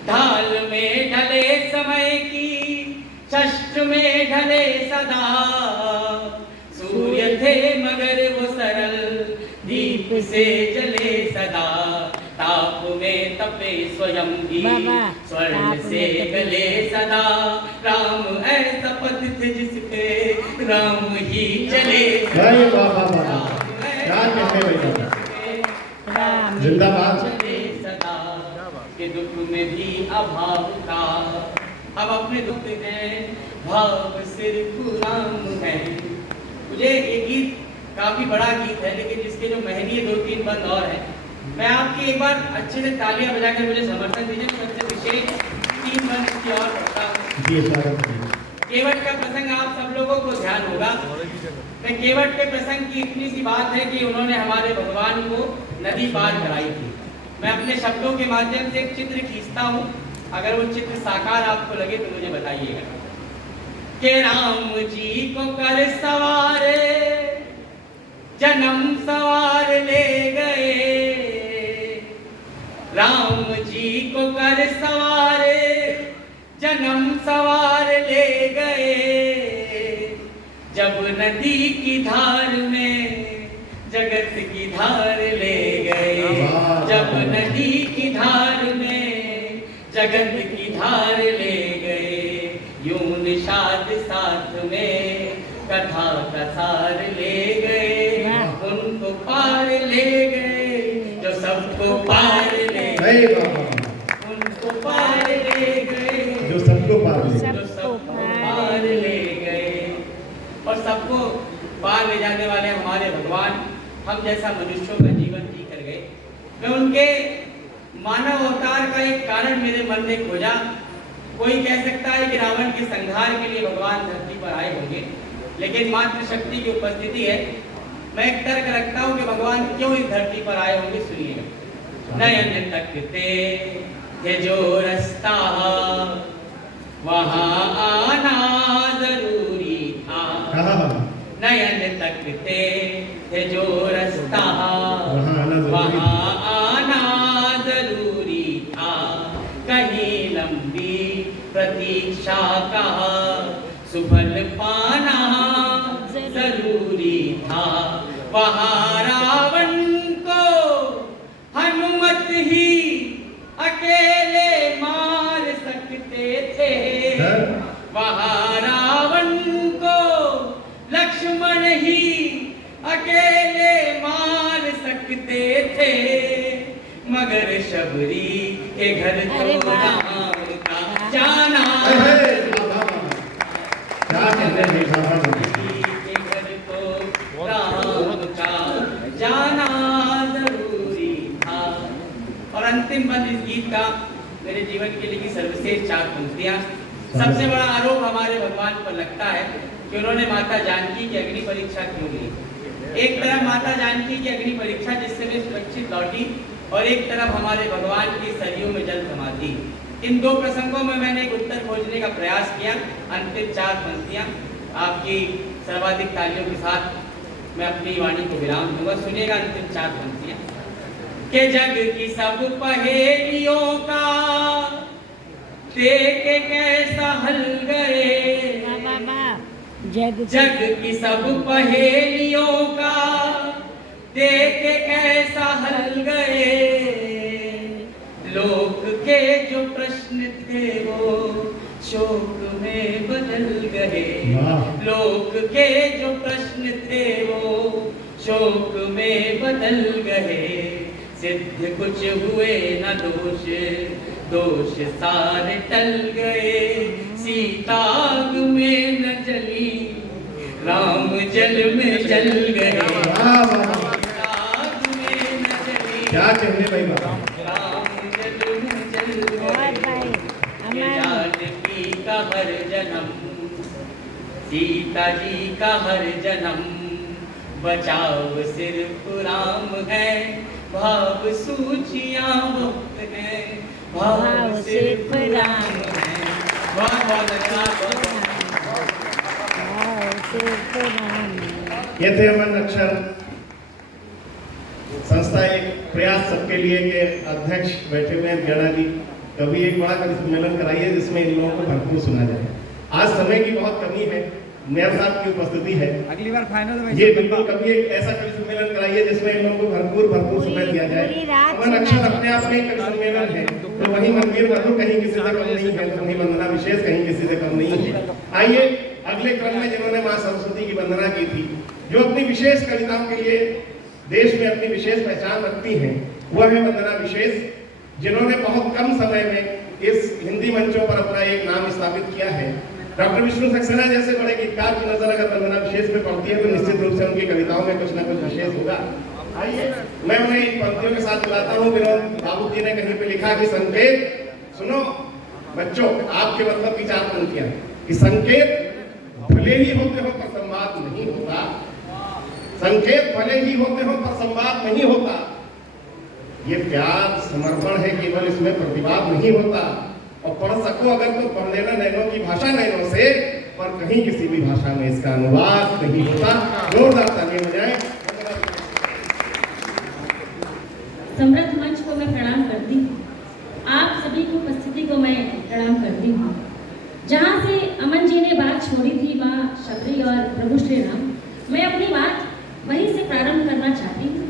ढाल में ढले समय की, शस्त्र में ढले सदा, सूर्य थे मगर वो सरल, दीप से जले सदा। ताप में तपे स्वयं भी, स्वर्ण से गले सदा, राम ऐसा पथ थे जिसपे राम ही चले सदा। क्या कहने में राम जिंदाबाद। चले सदा, के दुख में भी अभाव का, अब अपने दुख हैं भाव सिर्फ राम है। मुझे ये गीत काफी बड़ा गीत है, लेकिन जिसके जो महंगी 2-3 बंद और हैं, मैं आपकी एक बार अच्छे से तालियां बजाकर मुझे समर्थन दीजिए। सबसे विशेष 3 बंद की और पढ़ता हूँ। केवट का प्रसंग आप सब लोगों को ध्यान होगा। मैं केवट के प्रसंग की इतनी सी बात है कि उन्होंने हमारे भगवान को नदी पार कराई थी। मैं अपने शब्दों के माध्यम से एक चित्र खींचता हूँ, अगर वो चित्र साकार आपको लगे तो मुझे बताइएगा। कि राम जी को कर सवारे जन्म सवार ले गए, राम जी को कर सवारे जन्म सवार ले गए, जब नदी की धार में जगत की धार ले गए, जब नदी की धार में जगत की धार ले गए, यूं निषाद साथ में कथा का सार ले गए, उनको पार ले गए जो सबको पार ले गए, उनको पार ले गए जो सबको पार ले जो सबको पार ले गए। और सबको पार ले जाने वाले हमारे भगवान हम जैसा मनुष्यों का जीवन जी कर गए। मैं उनके मानव अवतार का एक कारण मेरे मन में खोजा। कोई कह सकता है कि रावण के संहार के लिए भगवान धरती पर आए होंगे, लेकिन मात्र शक्ति की उपस्थिति है। मैं एक तर्क रखता हूँ कि भगवान क्यों इस धरती पर आए होंगे, सुनिएगा। नयन तकते थे जो रास्ता वहाँ आना जरूरी था, नयन तकते थे जो रास्ता वहाँ आना जरूरी था, कहीं लंबी प्रतीक्षा का सुफल पाना जरूरी था, वहाँ रावण को हनुमत ही अकेले मार सकते थे, वहाँ रावण को लक्ष्मण ही अकेले मार सकते थे, मगर शबरी के घर तो राम का जाना, जाना जरूरी था। और अंतिम बंद इस गीत का मैं मेरे जीवन के लिए की सर्वश्रेष्ठ 4 पंक्तियां। सबसे बड़ा आरोप हमारे भगवान पर लगता है कि उन्होंने माता जानकी की अग्नि परीक्षा क्यों ली। एक तरफ माता जानकी की अग्नि परीक्षा जिससे वे सुरक्षित लौटी, और एक तरफ हमारे भगवान की सरयू में जल समाधि। इन 2 प्रसंगों में मैंने एक उत्तर खोजने का प्रयास किया। अंतिम 4 पंक्तियां आपकी सर्वाधिक तालियों के साथ मैं अपनी वाणी को विराम दूंगा। सुनिएगा अंतिम 4 पंक्तियां। के जग की सब पहेलियों का देख कैसा हल गए, जग की सब पहेलियों का देख कैसा हल गए। लोक के जो प्रश्न थे वो शोक में बदल गए। लोक के जो प्रश्न थे वो शोक में बदल गए। सिद्ध कुछ हुए न दोष, दोष सारे टल गए। सीता आग में न जली, राम जल में जल गए। सीता आग में न जली, क्या कहने भाई बाबा, राम जल में जल गए। जानकी का हर जन्म, सीता जी का हर जन्म, बचाव सिर्फ राम है, भाव सूझियां मुक्त है, भाव सिर्फ राम है। बहुत बहुत धन्यवाद। ये थे अमन अक्षर संस्था एक प्रयास सबके लिए के अध्यक्ष बैठे हुए हैं ज्ञाना जी। कभी एक बड़ा कवि सम्मेलन कराइए जिसमें इन लोगों को भरपूर सुना जाए। आज समय की बहुत कमी है, मेयर साहब की उपस्थिति है, अगली बार फाइनल ये बिल्कुल कभी एक ऐसा कवि सम्मेलन कराइए जिसमें इन लोगों को भरपूर समय दिया जाए। अमन अक्षर अपने आप में कवि सम्मेलन है, तो वहीं मंदिर मधुर कहीं किसी से कम नहीं है, तो वहीं वंदना विशेष कहीं किसी से कम नहीं है। आइए अगले क्रम में जिन्होंने मां सरस्वती की वंदना की थी, जो अपनी विशेष कविताओं के लिए देश में अपनी विशेष पहचान रखती हैं, वह है वंदना विशेष, जिन्होंने बहुत कम समय में इस हिंदी मंचों पर अपना एक नाम स्थापित किया है। डॉक्टर विष्णु सक्सेना जैसे बड़े गीतकार की नजर अगर वंदना विशेष पे पड़ती है तो निश्चित रूप से उनकी कविताओं में कुछ ना कुछ विशेष होगा। आइए मैं उन्हें इन पंक्तियों के साथ बुलाता हूँ। विनोद बाबू जी ने कहीं पे लिखा कि संकेत सुनो बच्चों, आपके मतलब की 4 पंक्तियां कि संकेत भले ही होते हो पर संवाद नहीं होता, संकेत भले ही होते हो पर संवाद नहीं होता। ये प्यार समर्पण है, केवल इसमें प्रतिवाद नहीं होता। और पढ़ सको अगर तो पढ़ लेना नैनों की भाषा नैनों से, पर कहीं किसी भी भाषा में इसका अनुवाद नहीं होता। जोरदार तालियां बजाएं। समृद्ध मंच को मैं प्रणाम करती हूँ, आप सभी की उपस्थिति को मैं प्रणाम करती हूँ। जहाँ से अमन जी ने बात छोड़ी थी माँ शबरी और प्रभु श्री राम, मैं अपनी बात वहीं से प्रारंभ करना चाहती हूँ।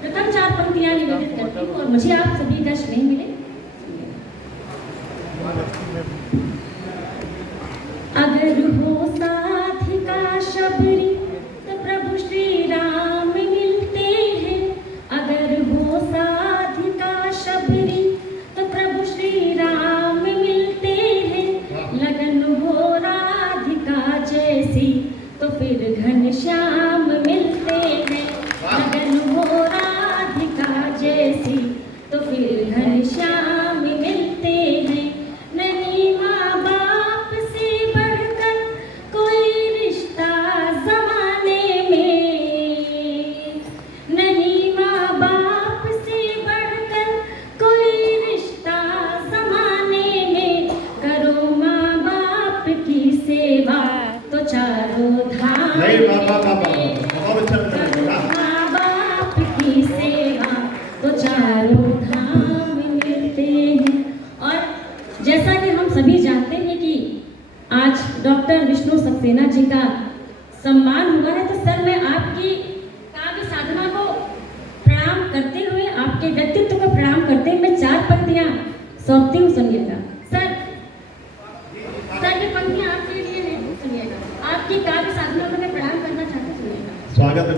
प्रथम 4 पंक्तियाँ निवेदित करती हूँ और मुझे आप सभी का स्नेह मिले। अगर हो साधिका शबरी तो प्रभु श्री राम मिलते हैं। अगर हो साधिका शबरी तो प्रभु श्री राम मिलते हैं। लगन हो राधिका जैसी तो फिर घनश्याम मिलते हैं। लगन हो राधिका जैसी तो फिर घनश्याम मिलते हैं। नहीं माँ बाप से बढ़कर कोई रिश्ता जमाने में, नहीं माँ बाप से बढ़कर कोई रिश्ता जमाने में। करो माँ बाप की सेवा तो चारों धाम में, करो माँ बाप की सेवा तो चारों धाम मिलते हैं। और जैसा कि हम सभी जानते हैं कि आज डॉक्टर विष्णु सक्सेना जी का सम्मान हुआ है, तो सर मैं आपकी काव्य साधना को प्रणाम करते हुए, आपके व्यक्तित्व को प्रणाम करते हुए मैं 4 पंक्तियां सौंपती हूँ, सुनिएगा। सर ये पंक्तियां आपके लिए नहीं, सुनिएगा। आपकी काव्य साधना को मैं प्रणाम करना चाहती हूँ, सुनिएगा। स्वागत है।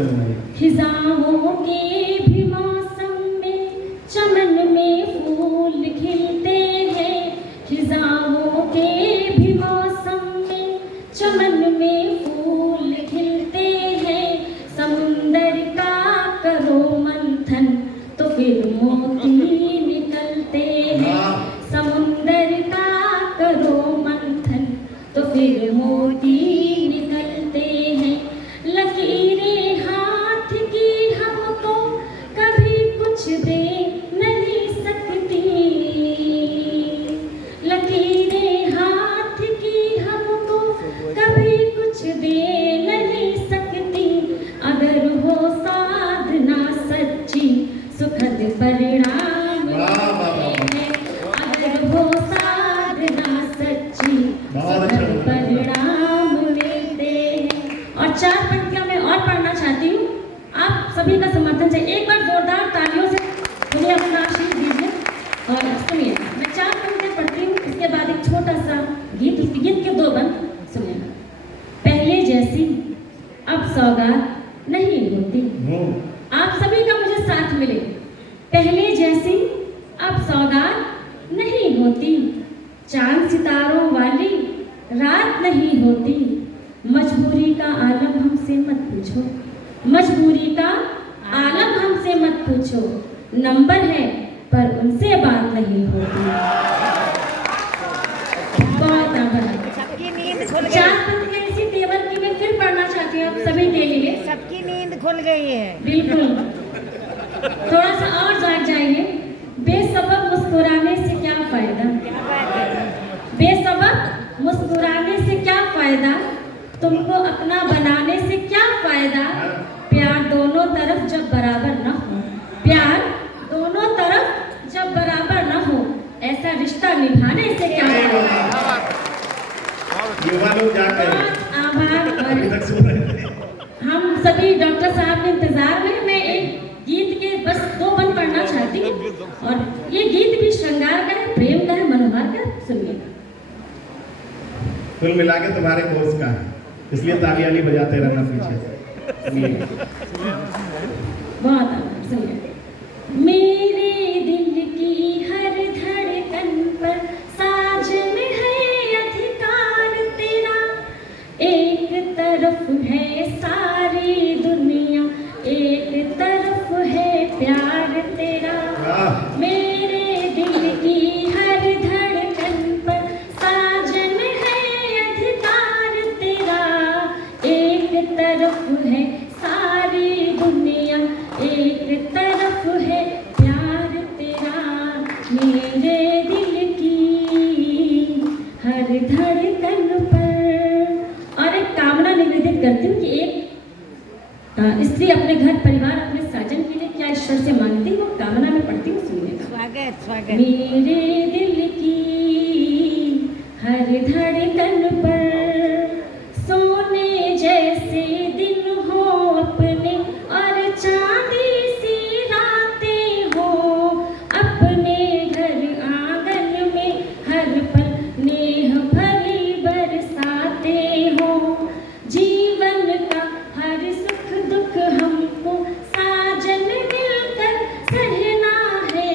खिजाओं के भी मौसम में चमन में फूल खिलते हैं। खिजाओं के भी मौसम में चमन में फूल खिलते हैं। समुंदर का करो मंथन तो फिर मोती निकलते हैं। समुंदर फिर मोती निकलते हैं। लकीरें हाथ की हमको कभी कुछ दे नहीं सकती, लकीरें हाथ की हमको कभी कुछ दे नहीं सकती। अगर हो साधना सच्ची सुखद परिणाम मिलते हैं। अगर हो साधना सच्ची सुखद परिणाम मिलते हैं। और 4 पंक्तियां मैं और पढ़ना चाहती हूँ, आप सभी का समर्थन चाहिए। एक बार जोरदार तालियों से मुझे अपना आशीष दीजिए। और सुनिए, मैं 4 पंक्तियां पढ़ती हूँ, इसके बाद एक छोटा सा गीत, उसके गीत के 2 बंद सुनिएगा। पहले जैसी अब सौगात नहीं होती। आप सभी का मुझे साथ मिले। पहले जैसी अब सौगात नहीं होती, चांद सितारों वाली रात नहीं होती। मजबूरी का आलम हमसे मत पूछो, मजबूरी का आलम हमसे मत पूछो। नंबर है पर उनसे बात नहीं होती। बहुत आभार। सबकी नींद खुल 4 गई, पंक्तियां इसी तेवर की मैं फिर पढ़ना चाहती हूँ आप सभी के लिए। सबकी नींद खुल गई है। बिल्कुल, थोड़ा सा और जाग जाइए। बेसबब मुस्कुराने से क्या फायदा, क्या बात है। बेसबब मुस्कुराने से क्या फायदा, तुमको अपना बनाने से क्या फायदा। प्यार दोनों तरफ जब बराबर न हो, प्यार दोनों तरफ जब बराबर न हो, ऐसा रिश्ता निभाने से क्या फायदा। युवा लोग जाकर बहुत आभार। अभी और तक सुन रहे थे। हम सभी डॉक्टर साहब के इंतजार में, मैं एक गीत के बस 2 बंद पढ़ना चाहती हूँ। और ये गीत भी श्रृंगार का है, प्रेम का है, मनोहर का है। सुनिएगा। कुल मिला के तुम्हारे कोर्स का है, इसलिए तालियां नहीं बजाते रहना पीछे से। सुनिए। बहुत आभार। सुनिए। मेरे दिल की हर धड़कन पर साजन है अधिकार तेरा। एक तरफ है सारी दुनिया, एक तरफ है प्यार तेरा। मेरे दिल की हर धड़कन पर साजन है अधिकार तेरा। एक तरफ है सारी दुनिया, एक तरफ है प्यार तेरा। मेरे दिल की हर धड़कन पर। और एक कामना निवेदित करती हूँ कि एक स्त्री अपने घर परिवार अपने साजन के लिए क्या ईश्वर से मांगती है, वो कामना में पढ़ती हूँ। सुनिएगा। स्वागत स्वागत। मेरे दिल की हर धड़कन पर सोने जैसे दिन हो अपने, और चांदी सी रातें हो अपने घर आंगन में। हर पल नेह भरी बरसातें हो, जीवन का हर सुख दुख हमको साजन मिलकर सहना है।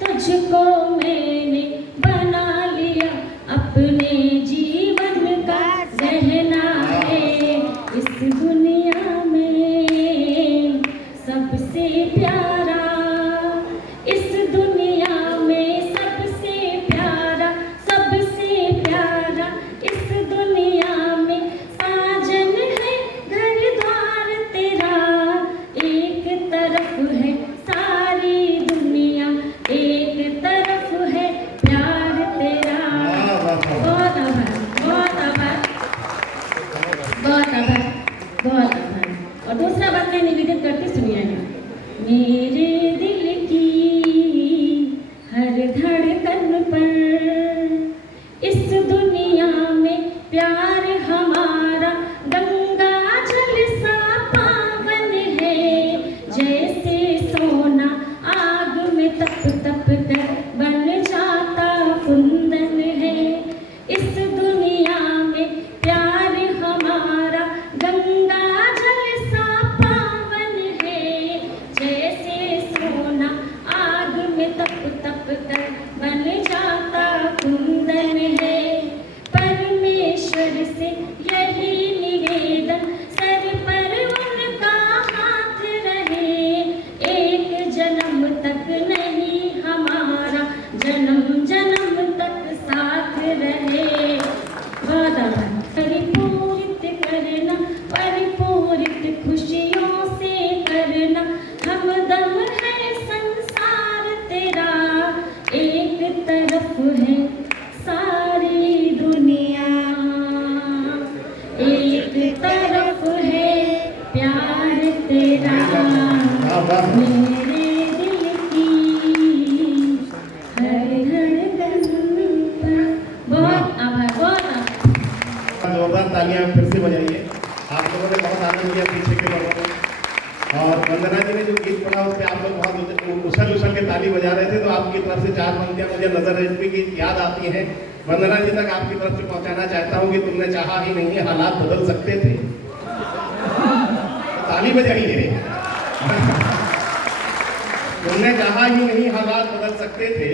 तुझको मैंने बना लिया अपने जीवन का गहना है। इस दुनिया में सबसे प्यारा, इस दुनिया में सबसे प्यारा, सबसे प्यारा इस दुनिया में साजन है घर द्वार तेरा। एक तरफ है सारी दुनिया, एक तरफ है प्यार तेरा। बहुत आभार, बहुत आभार, बहुत आभार, बहुत आभार। और दूसरा बात मैं निवेदित करती, सुनिएगा। मेरे दिल की हर धड़कन पर इस दुनिया में प्यार हमारा गंगा जल सा पावन है। जैसे सोना आग में तप तप कर बन जाता कुंदन है। इस दुनिया में प्यार हमारा गंगा जल सा पावन है। जैसे सोना आग में तप तप कर बन जाता कुंदन है। परमेश्वर से यही जोरदार तालियां फिर से बजाइए। आप लोगों ने बहुत आनंद लिया पीछे के लोगों ने। और वंदना जी ने जो गीत पढ़ा उससे आप लोग बहुत उछल उछल के ताली बजा रहे थे, तो आपकी तरफ से 4 पंक्तियां मुझे नजर की याद आती हैं। वंदना जी तक आपकी तरफ से पहुंचाना चाहता हूँ कि तुमने चाहा ही नहीं हालात बदल सकते थे। ताली बजाइए। तुमने चाहा ही नहीं हालात बदल सकते थे,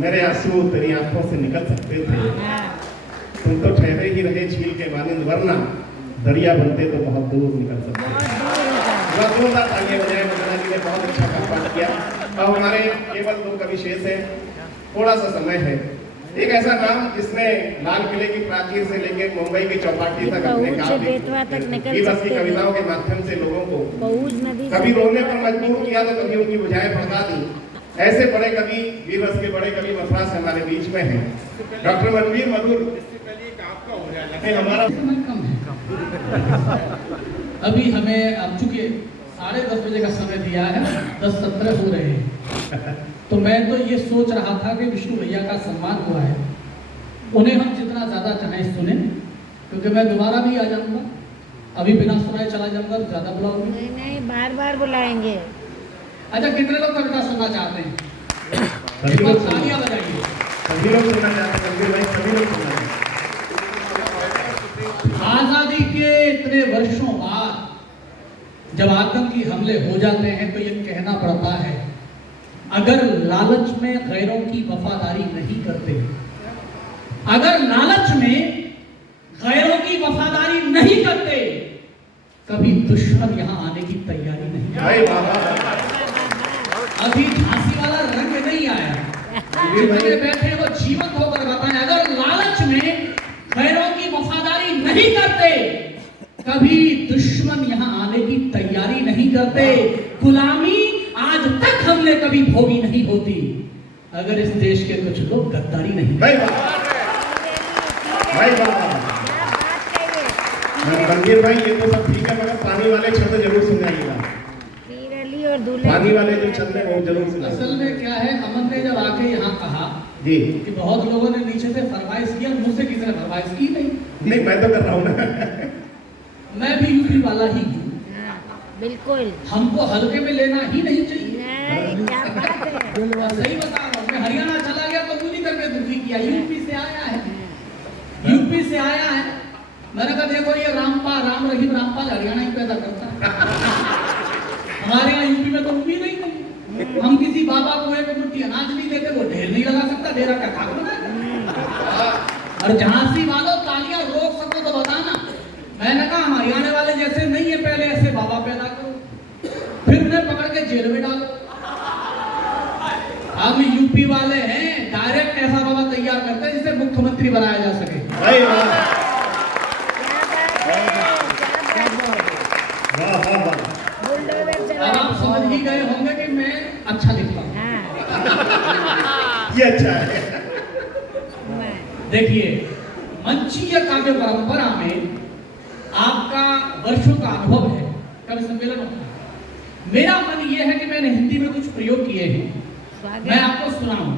मेरे आंसू तेरी आंखों से निकल सकते थे, तुम तो ठहरे ही रहे झील के मानिंद, वरना दरिया बनते तो बहुत दूर निकल सकते थे। जोरदार तालियां बजाएं। वंदना जी ने बहुत अच्छा कंठपाठ किया। अब हमारे केवल 2 कवि शेष है, थोड़ा सा समय है। एक ऐसा नाम जिसने लाल किले की प्राचीर से लेकर मुंबई की चौपाटी तक अपने वीररस की कविताओं के माध्यम से लोगों को कभी रोने पर मजबूर किया तो कभी उनकी बुझाएं भड़का दी। ऐसे बड़े कवि, वीररस के बड़े कवि मद्रास हमारे बीच में हैं। डॉक्टर मनवीर मधुर। हमारा समय कम है। अभी हमें अब चूंकि 10:30 बजे का समय दिया है, 10:17 हो रहे हैं, तो मैं तो ये सोच रहा था कि विष्णु भैया का सम्मान हुआ है, उन्हें हम जितना ज़्यादा चाहें सुने, क्योंकि मैं दोबारा भी आ जाऊंगा। अभी बिना सुनाए चला जाऊंगा तो ज़्यादा बुलाऊंगा। नहीं नहीं, बार बार बुलाएंगे। अच्छा, कितने लोग कविता सुनना चाहते हैं? सभी लोग तालियां बजाइए। सभी लोग सुनना चाहते हैं भाई, सभी लोग सुनना। आजादी के इतने वर्षों बाद जब आतंकी हमले हो जाते हैं तो ये कहना पड़ता है, अगर लालच में गैरों की वफादारी नहीं करते, अगर लालच में गैरों की वफादारी नहीं करते, कभी दुश्मन यहां आने की तैयारी नहीं। अभी झांसी वाला रंग नहीं आया, जितने बैठे वो जीवंत होकर बताएं, अगर लालच में गैरों की वफादारी नहीं करते, कभी दुश्मन यहां आने की तैयारी नहीं करते, गुलामी आज तक हमने कभी भोगी नहीं होती, अगर इस देश के कुछ लोग गद्दारी नहीं। रणधीर भाई, ये तो सब ठीक है, मगर पानी वाले छंद जरूर सुनाइएगा। और दूल्हे पानी वाले जो छंद है वो जरूर सुनाइए। असल में क्या है, अमन ने जब आके यहाँ कहा जी कि बहुत लोगों ने नीचे से फरमाइश किया, मुझसे किसी ने फरमाइश की नहीं, मैं तो कर रहा हूँ ना। मैं भी यूपी वाला ही हूँ, बिल्कुल हमको हल्के में लेना ही नहीं चाहिए। नहीं, क्या बात है। सही बता रहा हूँ, मैं हरियाणा चला गया तो मुझे करके दुखी किया, यूपी से आया है, यूपी से आया है। मैंने कहा देखो ये राम रहीम रामपाल हरियाणा ही पैदा करता है। हमारे यहाँ यूपी में तो उम्मीद ही नहीं, हम किसी बाबा को एक मुट्ठी अनाज नहीं देते, वो ढेर नहीं लगा सकता, डेरा का खाक बनाए। और झांसी वालों तालियां रोक सको तो बताना। मैंने कहा हम हरियाणा वाले जैसे नहीं है, पहले ऐसे बाबा पैदा करो, फिर उन्हें पकड़ के जेल में डालो। हम यूपी वाले हैं, डायरेक्ट ऐसा बाबा तैयार करते हैं जिससे मुख्यमंत्री बनाया जा सके। अब आप समझ ही गए होंगे कि मैं अच्छा लिखता हूँ। ये अच्छा है। देखिए, मंचीय काव्य परंपरा में आपका वर्षों का अनुभव है, कवि सम्मेलन होता है। मेरा मन ये है कि मैंने हिंदी में कुछ प्रयोग किए हैं, मैं आपको सुनाऊं।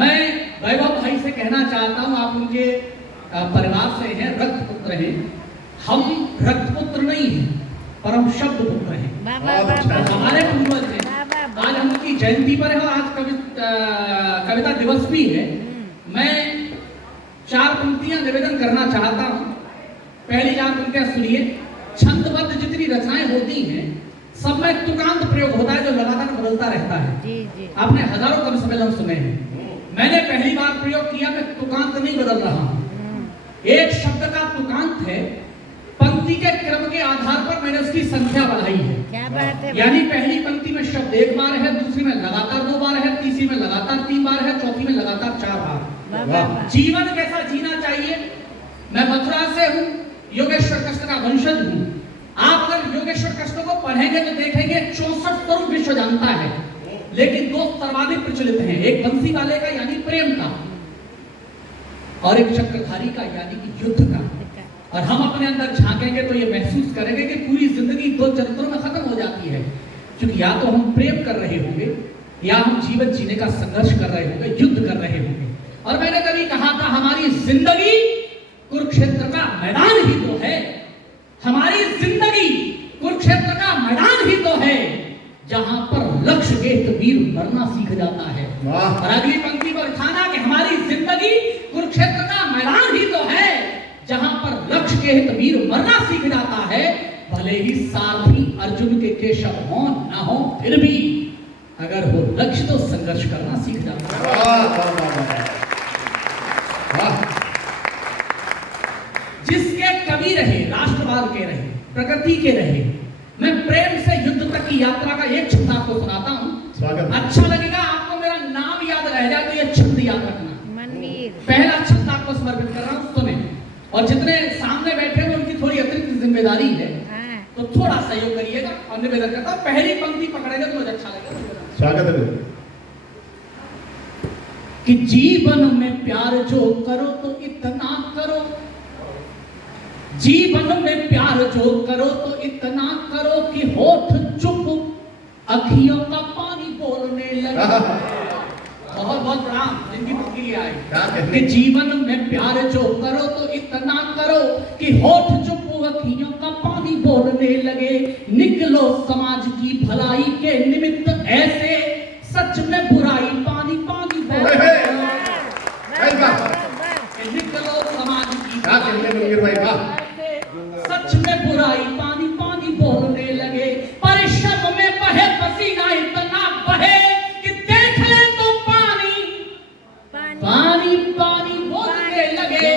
मैं वैभव भाई से कहना चाहता हूं, आप उनके परिवार से हैं, रक्तपुत्र हैं। हम रक्तपुत्र नहीं हैं, पर हम शब्द पुत्र हैं। हमारे पूर्वज हैं। आज हम उनकी जयंती पर है और आज कविता दिवस भी है। मैं 4 पंक्तियां निवेदन करना चाहता हूं। पहली 4 पंक्तियां सुनिए। छंदबद्ध जितनी रचनाएं होती हैं, सब में तुकांत प्रयोग होता है जो लगातार बदलता रहता है। जी जी। आपने हजारों कवि सम्मेलन सुने हैं। मैंने पहली बार प्रयोग किया, मैं तुकांत नहीं बदल रहा हूं। एक शब्द का तुकांत है, पंक्ति के क्रम के आधार पर मैंने उसकी संख्या बढ़ाई है। क्या बात है। यानी पहली पंक्ति में शब्द 1 बार है, दूसरी में लगातार 2 बार है, तीसरी में लगातार 3 बार है, चौथी में लगातार 4 बार। जीवन कैसा जीना चाहिए। मैं मथुरा से हूँ, योगेश्वर कष्ट का वंशज हूँ। आप अगर योगेश्वर कष्ट को पढ़ेंगे तो देखेंगे 64 स्वरूप विश्व जानता है, लेकिन 2 सर्वाधिक प्रचलित हैं। एक बंसी वाले का यानी प्रेम का, और एक चक्रधारी का यानी कि युद्ध का। और हम अपने अंदर झांकेंगे तो ये महसूस करेंगे कि पूरी जिंदगी 2 चरित्रों में खत्म हो जाती है, क्योंकि या तो हम प्रेम कर रहे होंगे या हम जीवन जीने का संघर्ष कर रहे होंगे, युद्ध कर रहे होंगे। और मैंने कभी कहा था, हमारी जिंदगी कुरुक्षेत्र का मैदान ही तो है। हमारी जिंदगी कुरुक्षेत्र का मैदान ही तो है, जहां पर लक्ष्य गेत वीर मरना सीख जाता है। और अगली पंक्ति पर उठाना कि हमारी जिंदगी कुरुक्षेत्र का मैदान ही तो है, जहां पर लक्ष्य गेत वीर मरना सीख जाता है। भले ही सारथी अर्जुन के केशव हो ना हो, फिर भी अगर हो लक्ष्य तो संघर्ष करना सीख जाता है। जिसके कवि रहे, राष्ट्रवाद के रहे, प्रकृति के रहे, मैं प्रेम से युद्ध तक की यात्रा का एक छंद आपको सुनाता हूँ। अच्छा लगेगा आपको, मेरा नाम याद रह जाए तो ये छंद याद रखना। मनवीर पहला छंद आपको समर्पित कर रहा हूँ, सुने। और जितने सामने बैठे हैं उनकी थोड़ी अतिरिक्त जिम्मेदारी है, तो थोड़ा सहयोग करिएगा। और निवेदन करता हूँ पहली पंक्ति पकड़ेगा तो मुझे अच्छा लगेगा। स्वागत है कि जीवन में प्यार जो करो तो इतना करो, जीवन में प्यार जो करो तो इतना करो कि होठ चुप अखियों का पानी बोलने लगे। बहुत बहुत प्रणाम जिनकी पंक्ति लिया है कि जीवन में प्यार जो करो तो इतना करो कि होठ चुप अखियों का पानी बोलने लगे। निकलो समाज की भलाई के निमित्त ऐसे, सच में बुराई पानी पानी बोलने निकलो समाज की सच में बुराई पानी पानी बोलने लगे। परिश्रम में बहे पसीना इतना बहे कि देख ले तो पानी पानी पानी बोलने लगे।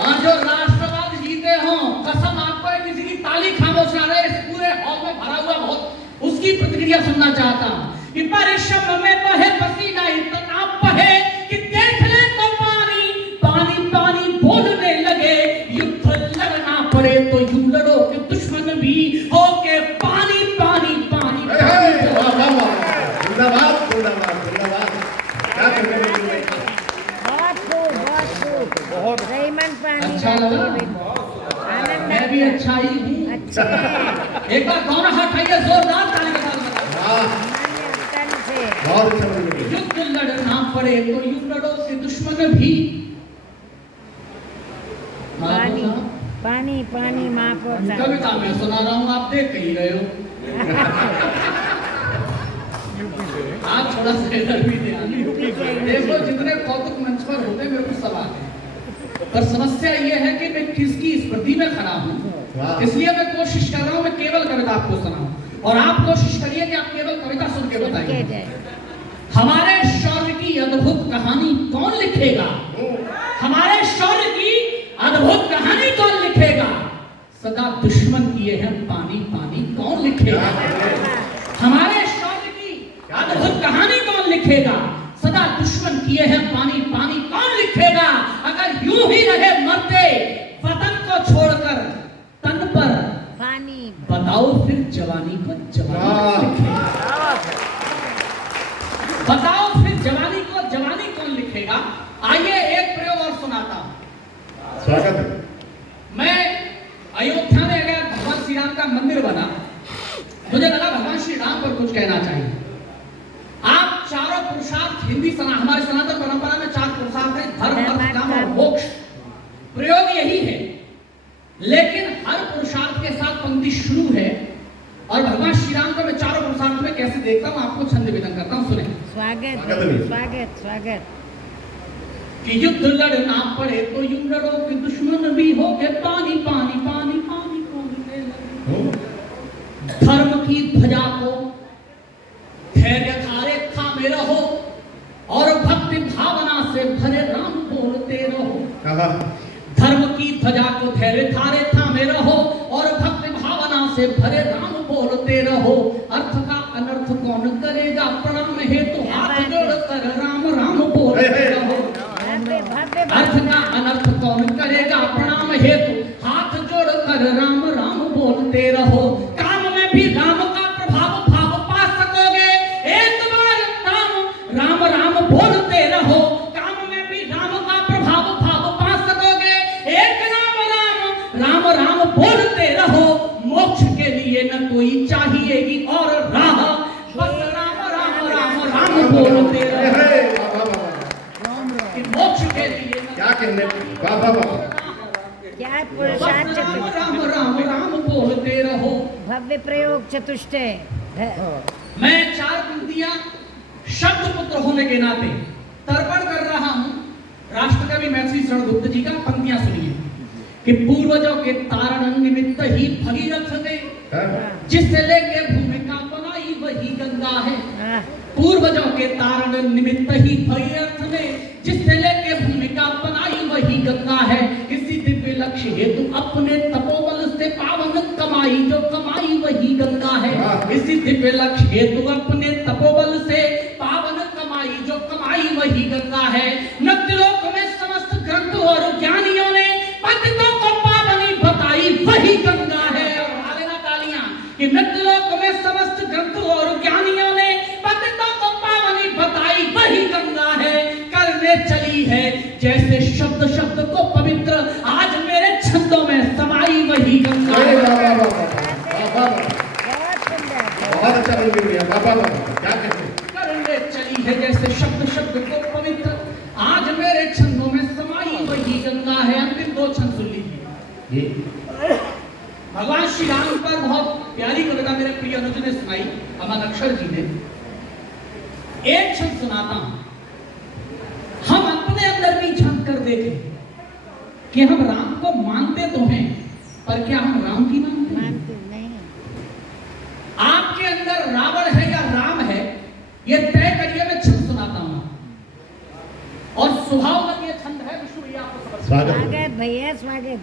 और जो राष्ट्रवाद जीते हो, कसम आपको है, किसी की ताली खामोश ना रहे, इस पूरे हॉल में भरा हुआ बहुत उसकी प्रतिक्रिया सुनना चाहता हूं कि परिश्रम में बहे पसीना इतना बहे कि देख ले तो पानी पानी पानी बोलने लगे। युद्ध लड़ना पड़े तो यूं लड़ो कि दुश्मन भी हो के पानी पानी पानी। बहुत रहीमन पानी अच्छा लगा? आनंद मैं भी अच्छा ही हूँ। अच्छा एक बार कौन हाथ उठाइए जोरदार ताली के साथ बताओ। तन से युद्ध लड़ना पड़े तो यूं लड़ो कि दुश्मन भी। पानी पानी पानी माफ होता है। कविता में सुना रहा हूँ, आप देख ही रहे हो। आप थोड़ा सा इधर भी ध्यान देखो, जितने कौतुक मंच पर होते मेरे को सवाल है, पर समस्या ये है कि मैं किसकी स्मृति में खड़ा हूँ। इसलिए मैं कोशिश कर रहा हूँ मैं केवल कविता आपको सुनाऊं, और आप कोशिश करिए कि आप केवल कविता सुन के बताइए। हमारे शौर्य की अद्भुत कहानी कौन लिखेगा? हमारे शौर्य की अद्भुत कहानी कौन लिखेगा? सदा दुश्मन किए हैं पानी पानी कौन लिखेगा? हमारे शौर्य की अद्भुत कहानी कौन लिखेगा? सदा दुश्मन किए हैं पानी पानी कौन लिखेगा? अगर यूं ही रहे मरते वतन को छोड़कर तन पर पानी, बताओ फिर जवानी को जवानी लिखेगा। बताओ फिर जवानी को जवानी कौन लिखेगा? आइए एक प्रयोग और सुनाता हूं। स्वागत है। मैं अयोध्या में अगर भगवान श्री राम का मंदिर बना, मुझे लगा भगवान श्री राम पर कुछ कहना चाहिए। आप चारों पुरुषार्थ हमारे सनातन परंपरा में 4 पुरुषार्थ हैं, धर्म अर्थ काम और मोक्ष। प्रयोग यही है, लेकिन हर पुरुषार्थ के साथ पंक्ति शुरू है, और भगवान श्री राम का मैं चारों पुरुषार्थ में कैसे देखता हूं आपको छंद निवेदन करता हूं, सुने। स्वागत स्वागत स्वागत। कि युद्ध लड़ना पड़े तो यूं लड़ो कि दुश्मन भी हो के पानी पानी पानी पानी बोलने लगे। धर्म की ध्वजा को धैर्य धारे थामे रहो, और भक्ति भावना से भरे राम बोलते रहो। धर्म की ध्वजा को धैर्य धारे थामे रहो, और भक्ति भावना से भरे राम बोलते रहो। अर्थ का अनर्थ कौन करेगा? प्रणाम हेतु हाथ जोड़कर राम राम बोलते रहो। अर्थ का अनर्थ कौन करेगा? प्रणाम हेतु हाथ जोड़कर राम राम बोलते रहो। काम में भी राम का प्रभाव भाव पा सकोगे, एक बार राम राम बोलते रहो। काम में भी राम का प्रभाव भाव पा सकोगे, एक राम राम बोलते रहो। मोक्ष के लिए न कोई चाहिएगी और राह, बस राम राम राम राम बोलते रहो। मोक्ष के लिए क्या कहने, वाह वाह वाह। क्या है पुरुषार्थ राम चतुष्ट राम राम राम बोलते रहो। भव्य प्रयोग चतुष्ट मैं 4 पंक्तियां शब्द पुत्र होने के नाते तर्पण कर रहा हूं। राष्ट्रकवि महर्षि शरणगुप्त जी का पंक्तियां सुनिए कि पूर्वजों के तारण निमित्त ही भगीरथ ने जिससे लेके भूमिका बनाई वही गंगा है। पूर्वजों के तारण निमित्त ही भगीरथ ने जिससे लेके भूमिका बनाई वही गंगा है। इसी दिव्य लक्ष्य हेतु अपने तपोबल से पावन कमाई जो कमाई वही गंगा है। इसी दिव्य लक्ष्य हेतु अपने तपोबल से पावन कमाई जो कमाई वही गंगा है। नृत्यलोक में समस्त ग्रंथ और ज्ञानियों ने पंडितों को पावनी बताई वही गंगा है। कि मृत्युलोक में समस्त ग्रंथ और ज्ञानियों ने पंडितों को पावनी बताई वही गंगा है। करने चली है जैसे शब्द शब्द को पवित्र आज मेरे छंदों में समाई वही गंगा है। बहुत अच्छा क्या कहते हैं? करने चली है जैसे शब्द शब्द को पवित्र आज मेरे छंदों में समाई वही गंगा है। अंतिम 2 छंद सुन लीजिए। भगवान श्री राम पर बहुत प्यारी कविता मेरे प्रिय अनुज ने सुनाई, अमन अक्षर जी ने। एक छंद सुनाता हूं। हम अपने अंदर भी झांक कर देखें कि हम राम को मानते तो हैं पर क्या हम राम की मानते नहीं? आपके अंदर रावण है या राम है ये तय करिए। मैं छंद सुनाता हूं और स्वभाव ये छंद है। विष्णु भैया आपको स्वागत भैया स्वागत।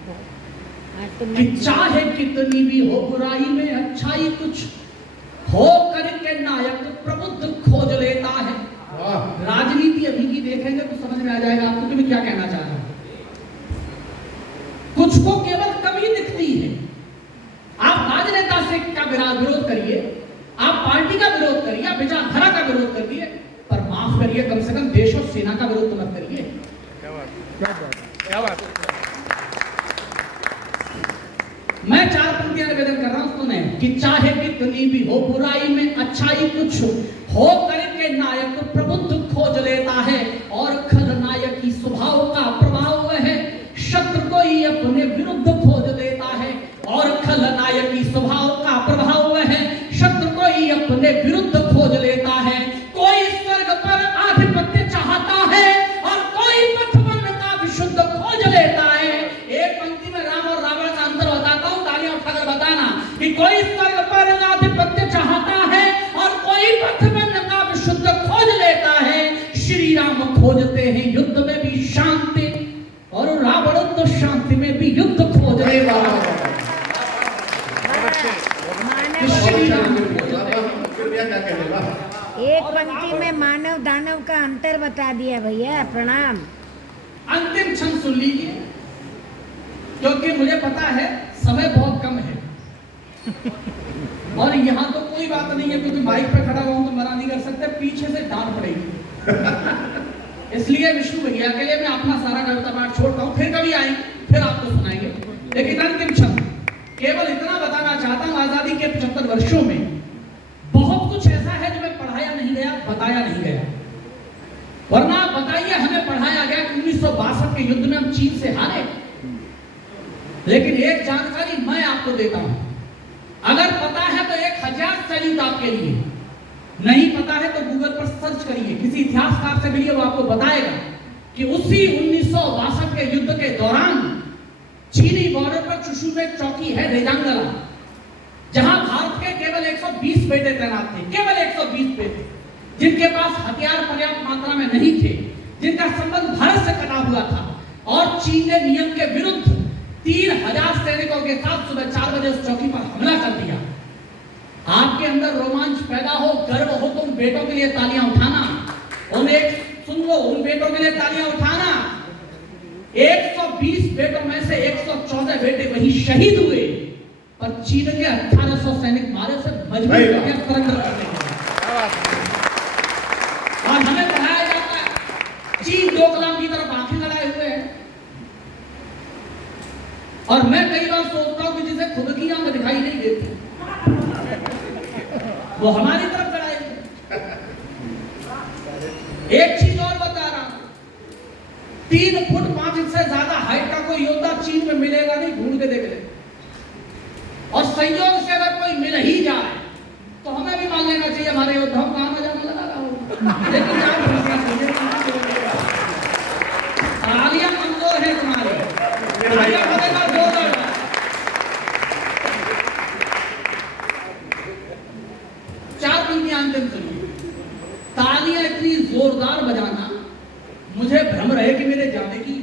कि चाहे कितनी भी हो बुराई में अच्छाई कुछ हो करके नायक प्रबुद्ध खोज लेता है। राजनीति अभी की देखेंगे तो समझ में आ जाएगा आपको कि मैं क्या कहना चाह रहा हूं। कुछ को केवल कमी दिखती है। आप राजनेता से का विरोध करिए, आप पार्टी का विरोध करिए, आप विचारधारा का विरोध करिए, पर माफ करिए कम से कम देश और सेना का विरोध तो मत करिए। क्या बात। मैं 4 पंक्तियां निवेदन कर रहा हूं, सुने कि चाहे कितनी भी हो बुराई में अच्छाई कुछ हो करके नायक प्रबुद्ध खोज लेता है और खलनायक की स्वभाव का प्रभाव है शत्रु को ही अपने विरुद्ध खोज लेता है। और खलनायक की स्वभाव का प्रभाव है शत्रु को ही अपने विरुद्ध खोज लेता है। कोई स्वर्ग पर आधिपत्य चाहता है और कोई पथवन का विशुद्ध खोज लेता है। एक पंक्ति में राम और रावण का अंतर बताता हूं, तालियां उठाकर बताना कि कोई स्वर्ग पर आधिपत्य चाहता है और कोई पथवन का विशुद्ध खोज लेता है। श्री राम खोजते हैं युद्ध में भी शांति और रावण तो शांति में भी युद्ध खोज लेता है। एक पंक्ति में मानव दानव का अंतर बता दिया भैया। प्रणाम। अंतिम छंद सुन लीजिए क्योंकि मुझे पता है समय बहुत कम है और यहाँ तो कोई बात नहीं है क्योंकि माइक पे खड़ा हुआ तो मना नहीं कर सकते, पीछे से डांट पड़ेगी। इसलिए विष्णु भैया के लिए मैं अपना सारा कविता पाठ छोड़ता हूँ, फिर कभी आएंगे फिर आपको सुनाएंगे। लेकिन अंतिम छंद केवल इतना बताना चाहता हूँ, आजादी के 75 वर्षों में बहुत कुछ ऐसा है जो मैं पढ़ाया नहीं गया, बताया नहीं गया। वरना बताइए हमें पढ़ाया गया कि 1962 के युद्ध में हम चीन से हारे। लेकिन एक जानकारी मैं आपको देता हूं, अगर पता है तो 1000 सैल्यूट आपके लिए, नहीं पता है तो गूगल पर सर्च करिए, किसी इतिहासकार से मिलिए, वो आपको बताएगा कि उसी 1962 के युद्ध के दौरान चीनी बॉर्डर पर चुशु में चौकी है रेजांगला, जहां भारत के केवल 120 बेटे तैनात थे, केवल 120 बेटे, जिनके पास हथियार पर्याप्त मात्रा में नहीं थे, जिनका संबंध भारत से कटा हुआ था। और चीन ने नियम के विरुद्ध 3000 सैनिकों के साथ सुबह 4 बजे उस चौकी पर हमला कर दिया। आपके अंदर रोमांच पैदा हो, गर्व हो तो उन बेटों के लिए तालियां उठाना, सुन लो, उन बेटों के लिए तालियां उठाना। 120 बेटों में से 114 बेटे वही शहीद हुए, पर चीन के 1800 सैनिक मारे से मजबूर करके सरेंडर करने के। और हमें पढ़ाया जाता है चीन 2 कदम की तरफ आंखें लड़ाए हुए हैं। और मैं कई बार सोचता हूं कि जिसे खुद की आंख दिखाई नहीं देती वो हमारी तरफ लड़ाई। एक चीज और बता रहा हूं, 3 फुट 5 इंच से ज्यादा हाइट का कोई योद्धा चीन में मिलेगा नहीं, ढूंढ के देख ले। और संयोग से अगर कोई मिल ही जाए तो हमें भी मान लेना चाहिए हमारे योद्धाओं का आना जाना लगा रहा होगा। लेकिन तालियां कमजोर है तुम्हारी, तालियां बजेगा जोरदार। चार पंक्तियां अंतिम सुनिए। तालियां इतनी जोरदार बजाना मुझे भ्रम रहे कि मेरे जाने की।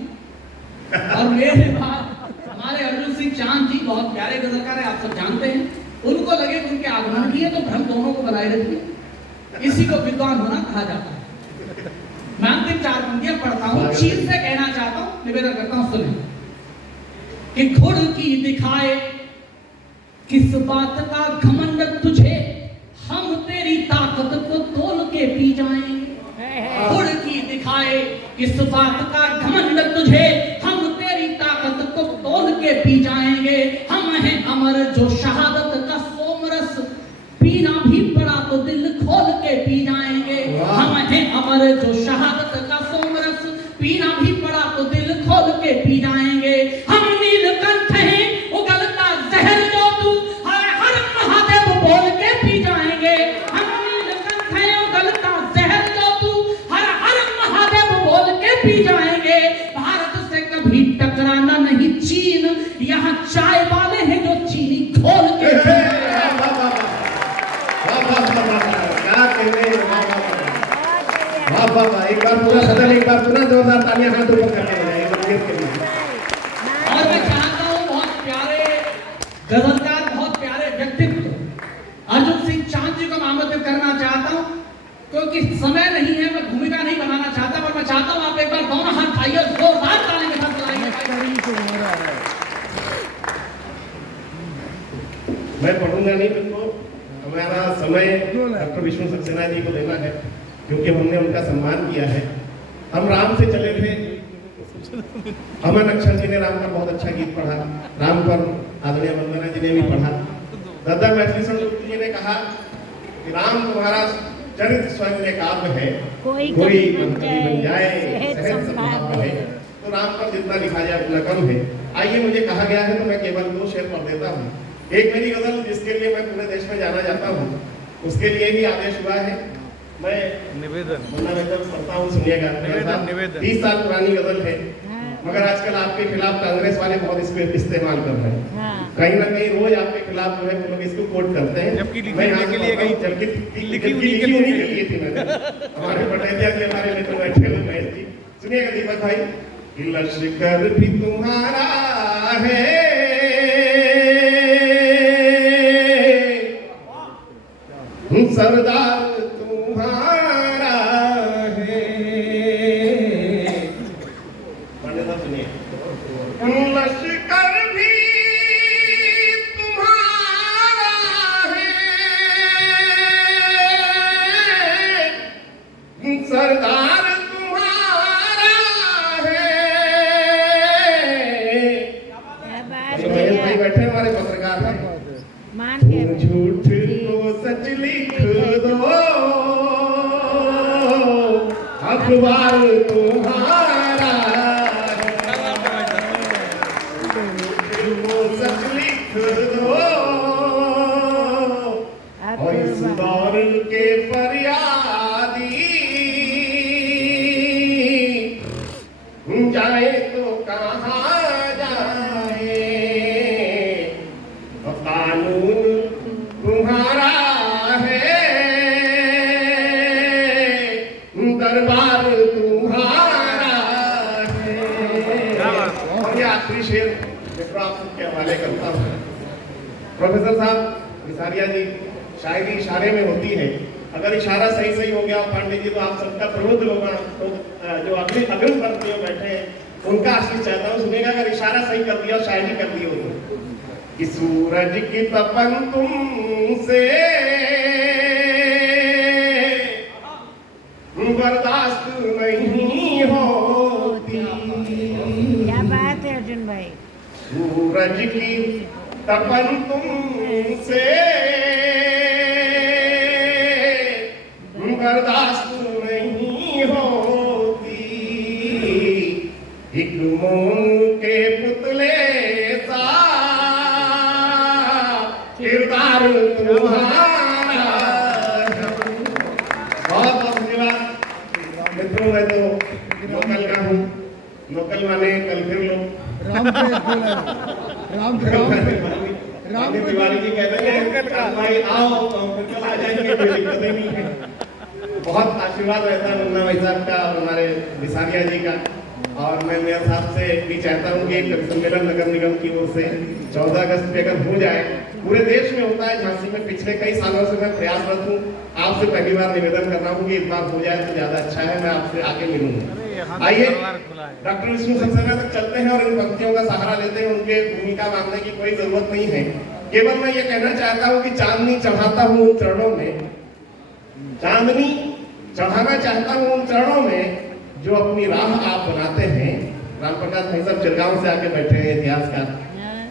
और मेरे बाद हमारे अर्जुन सिंह चांद जी बहुत प्यारे गजलकार है, आप सब जानते हैं। उनको लगे कि उनके आगमन की है तो भ्रम दोनों को बनाए रखिए। इसी को विद्वान होना कहा जाता है। मैं अंतिम चार पंक्तियां पढ़ता हूं, चीन से कहना चाहता हूं, निवेदन करता हूं सुने कि खुद की दिखाए किस बात का घमंड तुझे, हम तेरी ताकत को तोल के पी जाएंगे। खुद की दिखाए किस बात का घमंड तुझे, हम तेरी ताकत को तोल के पी जाएंगे। हम हैं अमर जो शहादत का सोमरस, पीना भी पड़ा तो दिल खोल के पी जाएंगे। हम हैं अमर जो शहादत का सोमरस, पीना भी पड़ा तो दिल खोल के पी जाएंगे। हम नीलकंठ हैं उगलता जहर जो तू, हर हर महादेव बोल के पी जाएंगे। हम नीलकंठ हैं उगलता जहर जो तू, हर हर महादेव बोल के पी जाएंगे। भारत से कभी टकराना नहीं चीन, यहाँ चाय वाले हैं जो चीनी खोल के एक बार पूरा सदन, एक बार पूरा जोरदार तालियां हाथ ऊपर करके बजाइए के लिए। और मैं चाहता हूँ बहुत प्यारे गजलकार, बहुत प्यारे व्यक्तित्व अर्जुन सिंह चांद जी को मैं आमंत्रित करना चाहता हूँ, क्योंकि समय नहीं है, मैं भूमिका नहीं बनाना चाहता, पर मैं चाहता हूँ आप एक बार दोनों हाथ खाइए और जोरदार ताली के साथ चलाइए। मैं पढ़ूंगा नहीं, तुमको हमारा समय डॉक्टर विष्णु सक्सेना जी को देना है, क्योंकि हमने उनका सम्मान किया है। हम राम से चले थे, अमन अक्षर जी ने राम पर बहुत अच्छा गीत पढ़ा, राम पर आदरणीय वंदना जी ने भी पढ़ा। दादा मैथिली संस्कृति जी ने कहा कि राम तुम्हारा चरित्र स्वयं में काव्य है, कोई कवि बन जाए सहज संभाव है। तो राम पर जितना लिखा जाए उतना कम है। आइए, मुझे कहा गया है तो मैं केवल 2 शेर पढ़ देता हूँ। एक मेरी गजल जिसके लिए मैं पूरे देश में जाना चाहता हूँ, उसके लिए ही आदेश हुआ है। मैं निवेदन पढ़ता हूँ, सुनिएगा। 30 साल पुरानी गजल है, मगर आजकल आपके खिलाफ कांग्रेस वाले बहुत इसको इस्तेमाल कर रहे हैं। कहीं ना कहीं रोज आपके खिलाफ जो है वो लोग इसको कोट करते हैं। मैं यहाँ के लिए गई, लिखी उन्हीं के लिए थी मैंने। हमारे पटेलिया जी हमारे मित्र बैठे हुए महेश जी, सुनिएगा दीपक भाई। लश्कर भी तुम्हारा है, सरदार तुम्हारा है। पंडित सुनिए। लश्कर भी तुम्हारा है, सरदार तुम्हारा है। भाई बैठे हमारे पत्रकार हैं। झूठ को सच लिख दो, अखबार तुम्हारा है। झूठ को सच लिख दो, और इस दौर के फरियादी जाए तो कहाँ जाए। कानून तुम्हारा है, दरबार तुम्हारा है। और ये आखिरी शेर जिसको आप सबके हवाले करता हूँ। प्रोफेसर साहब विसारिया जी, शायरी इशारे में होती है। अगर इशारा सही सही हो गया पांडे जी, तो आप सबका प्रबुद्ध लोग जो अग्रिम पंक्ति में बैठे हैं उनका आशीष चाहता हूँ। सुनेगा, अगर इशारा सही कर दिया, शायरी कर दी हो कि सूरज की तपन तुमसे बर्दाश्त नहीं होती। क्या बात है अर्जुन भाई। सूरज की तपन तुमसे बर्दाश्त नहीं होती। एक तुम के पुतले सा किरदार तुम्हारा। बहुत बहुत धन्यवाद मित्रों। मैं तो लोकल का हूँ, लोकल माने कल फिर लोग राम तिवारी जी कहते हैं भाई आओ कल आ जाएंगे, कोई दिक्कत नहीं है। बहुत आशीर्वाद रहता है मुन्ना भाई साहब का और हमारे बिसारिया जी का। और मैं मेयर साहब से भी चाहता हूँ कि कवि सम्मेलन नगर निगम की ओर से 14 अगस्त पे अगर हो जाए, पूरे देश में होता है, झांसी में पिछले कई सालों से मैं प्रयासरत हूँ। आपसे पहली बार निवेदन कर रहा हूँ कि इस बार हो जाए तो ज्यादा अच्छा है, मैं आपसे आगे मिलूंगा। आइए डॉक्टर विष्णु सक्सेना तक चलते हैं और इन पंक्तियों का सहारा लेते हैं। उनके भूमिका मानने की कोई जरूरत नहीं है, केवल मैं ये कहना चाहता हूँ कि चांदनी चढ़ाता हूँ उन चरणों में, चांदनी चढ़ाना चाहता हूँ उन चरणों में जो अपनी राह आप बनाते हैं। राम प्रकाश भाई साहब चिरगांव से आके बैठे हैं, इतिहासकार,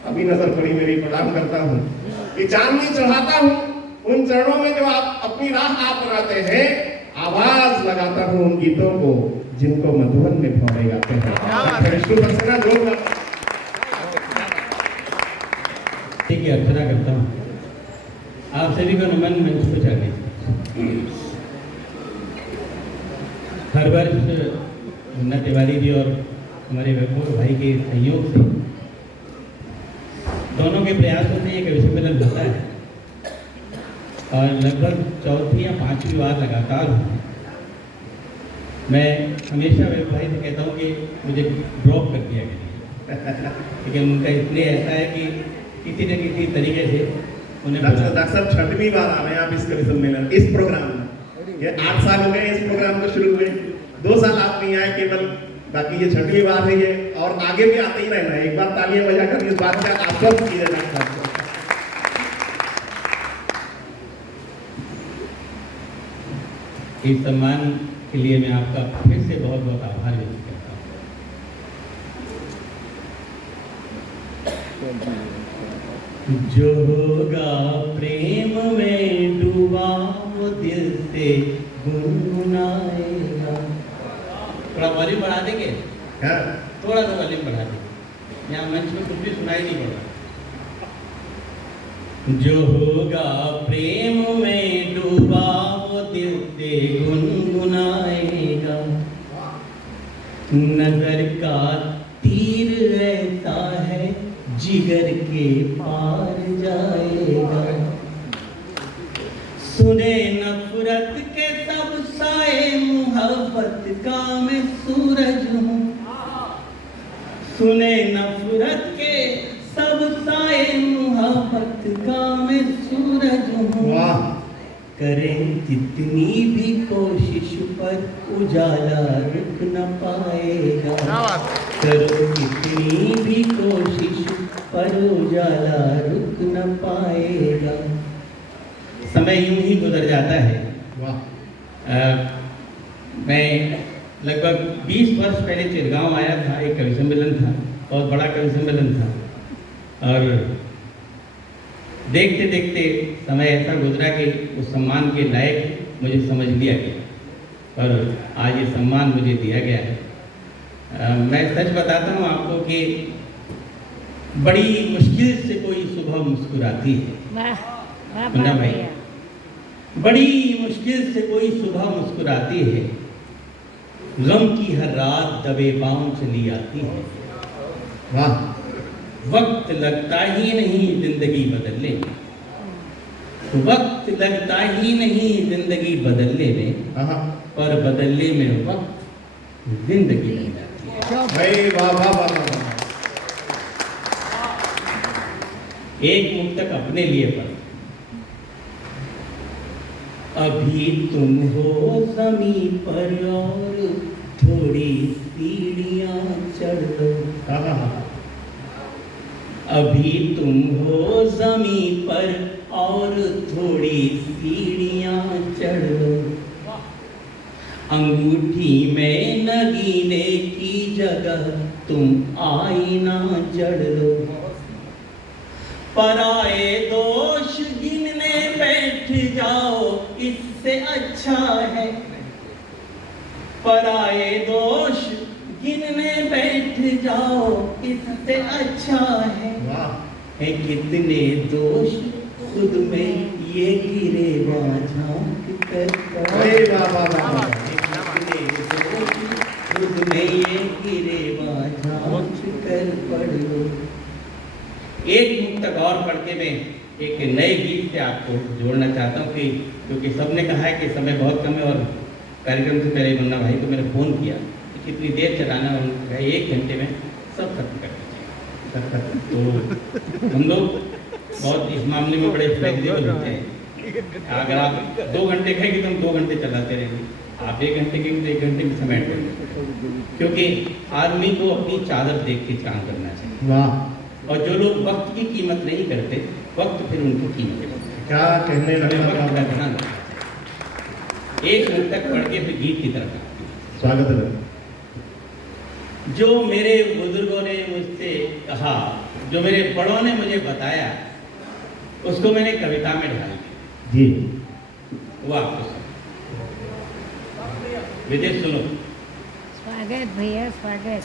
अभी नजर पड़ी मेरी, प्रणाम करता हूँ कि चांदनी चढ़ाता हूँ उन चरणों में जो आप अपनी राह आप बनाते हैं। आवाज लगाता हूँ उन गीतों को जिनको मधुबन में भौरे गाते हैं। विष्णु सक्सेना जोर ठीक है, अर्चना करता हूँ। आप सभी को नमन मंच पर जाने। हर वर्ष मुन्ना तिवारी जी और हमारे वैभव भाई के सहयोग से, दोनों के प्रयासों से एक कवि सम्मेलन होता है और लगभग चौथी या पांचवी बार लगातार हुआ। मैं हमेशा वैभव भाई से कहता हूँ कि मुझे ड्रॉप कर दिया गया, लेकिन उनका इसलिए ऐसा है कि किसी न किसी तरीके से उन्हें डॉक्टर साहब 6वीं बार आ रहे हैं आप इस कवि सम्मेलन, इस प्रोग्राम में। ये 8 साल हो गए इस प्रोग्राम को शुरू हुए, 2 साल आप नहीं आए केवल, बाकी ये 6वीं बार है ये, और आगे भी आते ही रहना है। एक बार तालियां बजाकर इस बात का आश्वस्त किया जाता है। इस सम्मान के लिए मैं आपका फिर से बहुत बहुत आभार व्यक्त करता हूँ। जो होगा प्रेम में डूबा वो दिल से गुनगुनाएगा। थोड़ा वॉल्यूम बढ़ा देंगे? थोड़ा सा वॉल्यूम बढ़ा देंगे, यहाँ मंच में कुछ भी सुनाई नहीं पड़ रहा। जो होगा प्रेम में डूबा वो दिल से गुनगुनाएगा। नजर का तीर ऐसा है जिगर के पार जाएगा। सुने नफरत के सब साए मोहब्बत का मैं सूरज हूँ। सुने नफरत के सब साए मोहब्बत का मैं सूरज हूँ। करें जितनी भी कोशिश पर उजाला रुक न पाएगा। करो जितनी भी कोशिश पर उजाला रुक न पाएगा। समय यूं ही गुजर जाता है। मैं लगभग 20 वर्ष पहले चिरगांव आया था, एक कवि सम्मेलन था, बहुत बड़ा कवि सम्मेलन था, और देखते देखते समय ऐसा गुजरा कि उस सम्मान के लायक मुझे समझ लिया गया और आज ये सम्मान मुझे दिया गया है। मैं सच बताता हूँ आपको कि बड़ी मुश्किल से कोई सुबह मुस्कुराती है मुन्ना भाई, बड़ी मुश्किल से कोई सुबह मुस्कुराती है। गम की हर रात दबे पांव चली आती है। वाह, वक्त लगता ही नहीं जिंदगी बदलने में, वक्त लगता ही नहीं जिंदगी बदलने में, पर बदलने में वक्त जिंदगी लग जाती है। भाई वाह वाह वाह वाह। एक मुक्तक अपने लिए पढ़। अभी तुम हो ज़मीन पर और थोड़ी सीढ़ियां चढ़ लो। अभी तुम हो ज़मीन पर और थोड़ी सीढ़ियां चढ़ लो। अंगूठी में नगीने की जगह तुम आईना जड़ लो। पराए दोष गिनने बैठ जाओ, इससे अच्छा है। पराए दोष गिनने बैठ बैठ जाओ इससे अच्छा है वाह कितने दोष खुद में ये गिरे झांक कर अरे वाह वाह वाह वाह। कितने दोष खुद में ये गिरे झांक कर पढ़ लो। एक मुक्तक और पढ़ के मैं एक नए गीत से आपको जोड़ना चाहता हूँ कि क्योंकि सबने कहा है कि समय बहुत कम है और कार्यक्रम से पहले मुन्ना भाई को मैंने फ़ोन किया कि कितनी देर चलाना है, उन्होंने कहा 1 घंटे में सब खत्म कर दीजिए। तो हम लोग बहुत इस मामले में बड़े फ्लेक्सिबल होते हैं। अगर आप 2 घंटे कहेंगे तो हम 2 घंटे चलाते रहेंगे, आप 1 घंटे कहेंगे तो 1 घंटे में समेट देंगे, क्योंकि आदमी को अपनी चादर देख के काम करना चाहिए। वाह और जो लोग वक्त की कीमत नहीं करते, वक्त फिर उनको कीमत करता है। क्या कहने हमें लगा वक्त का वाह। ध्यान रखना चाहिए। एक मिनट तक पढ़ के फिर गीत की तरफ आते हैं। स्वागत है। जो मेरे बुजुर्गों ने मुझसे कहा, जो मेरे बड़ों ने मुझे बताया, उसको मैंने कविता में ढाल दिया। जी वो आपको सुनो। विजय सुनो। स्वागत भैया स्वागत।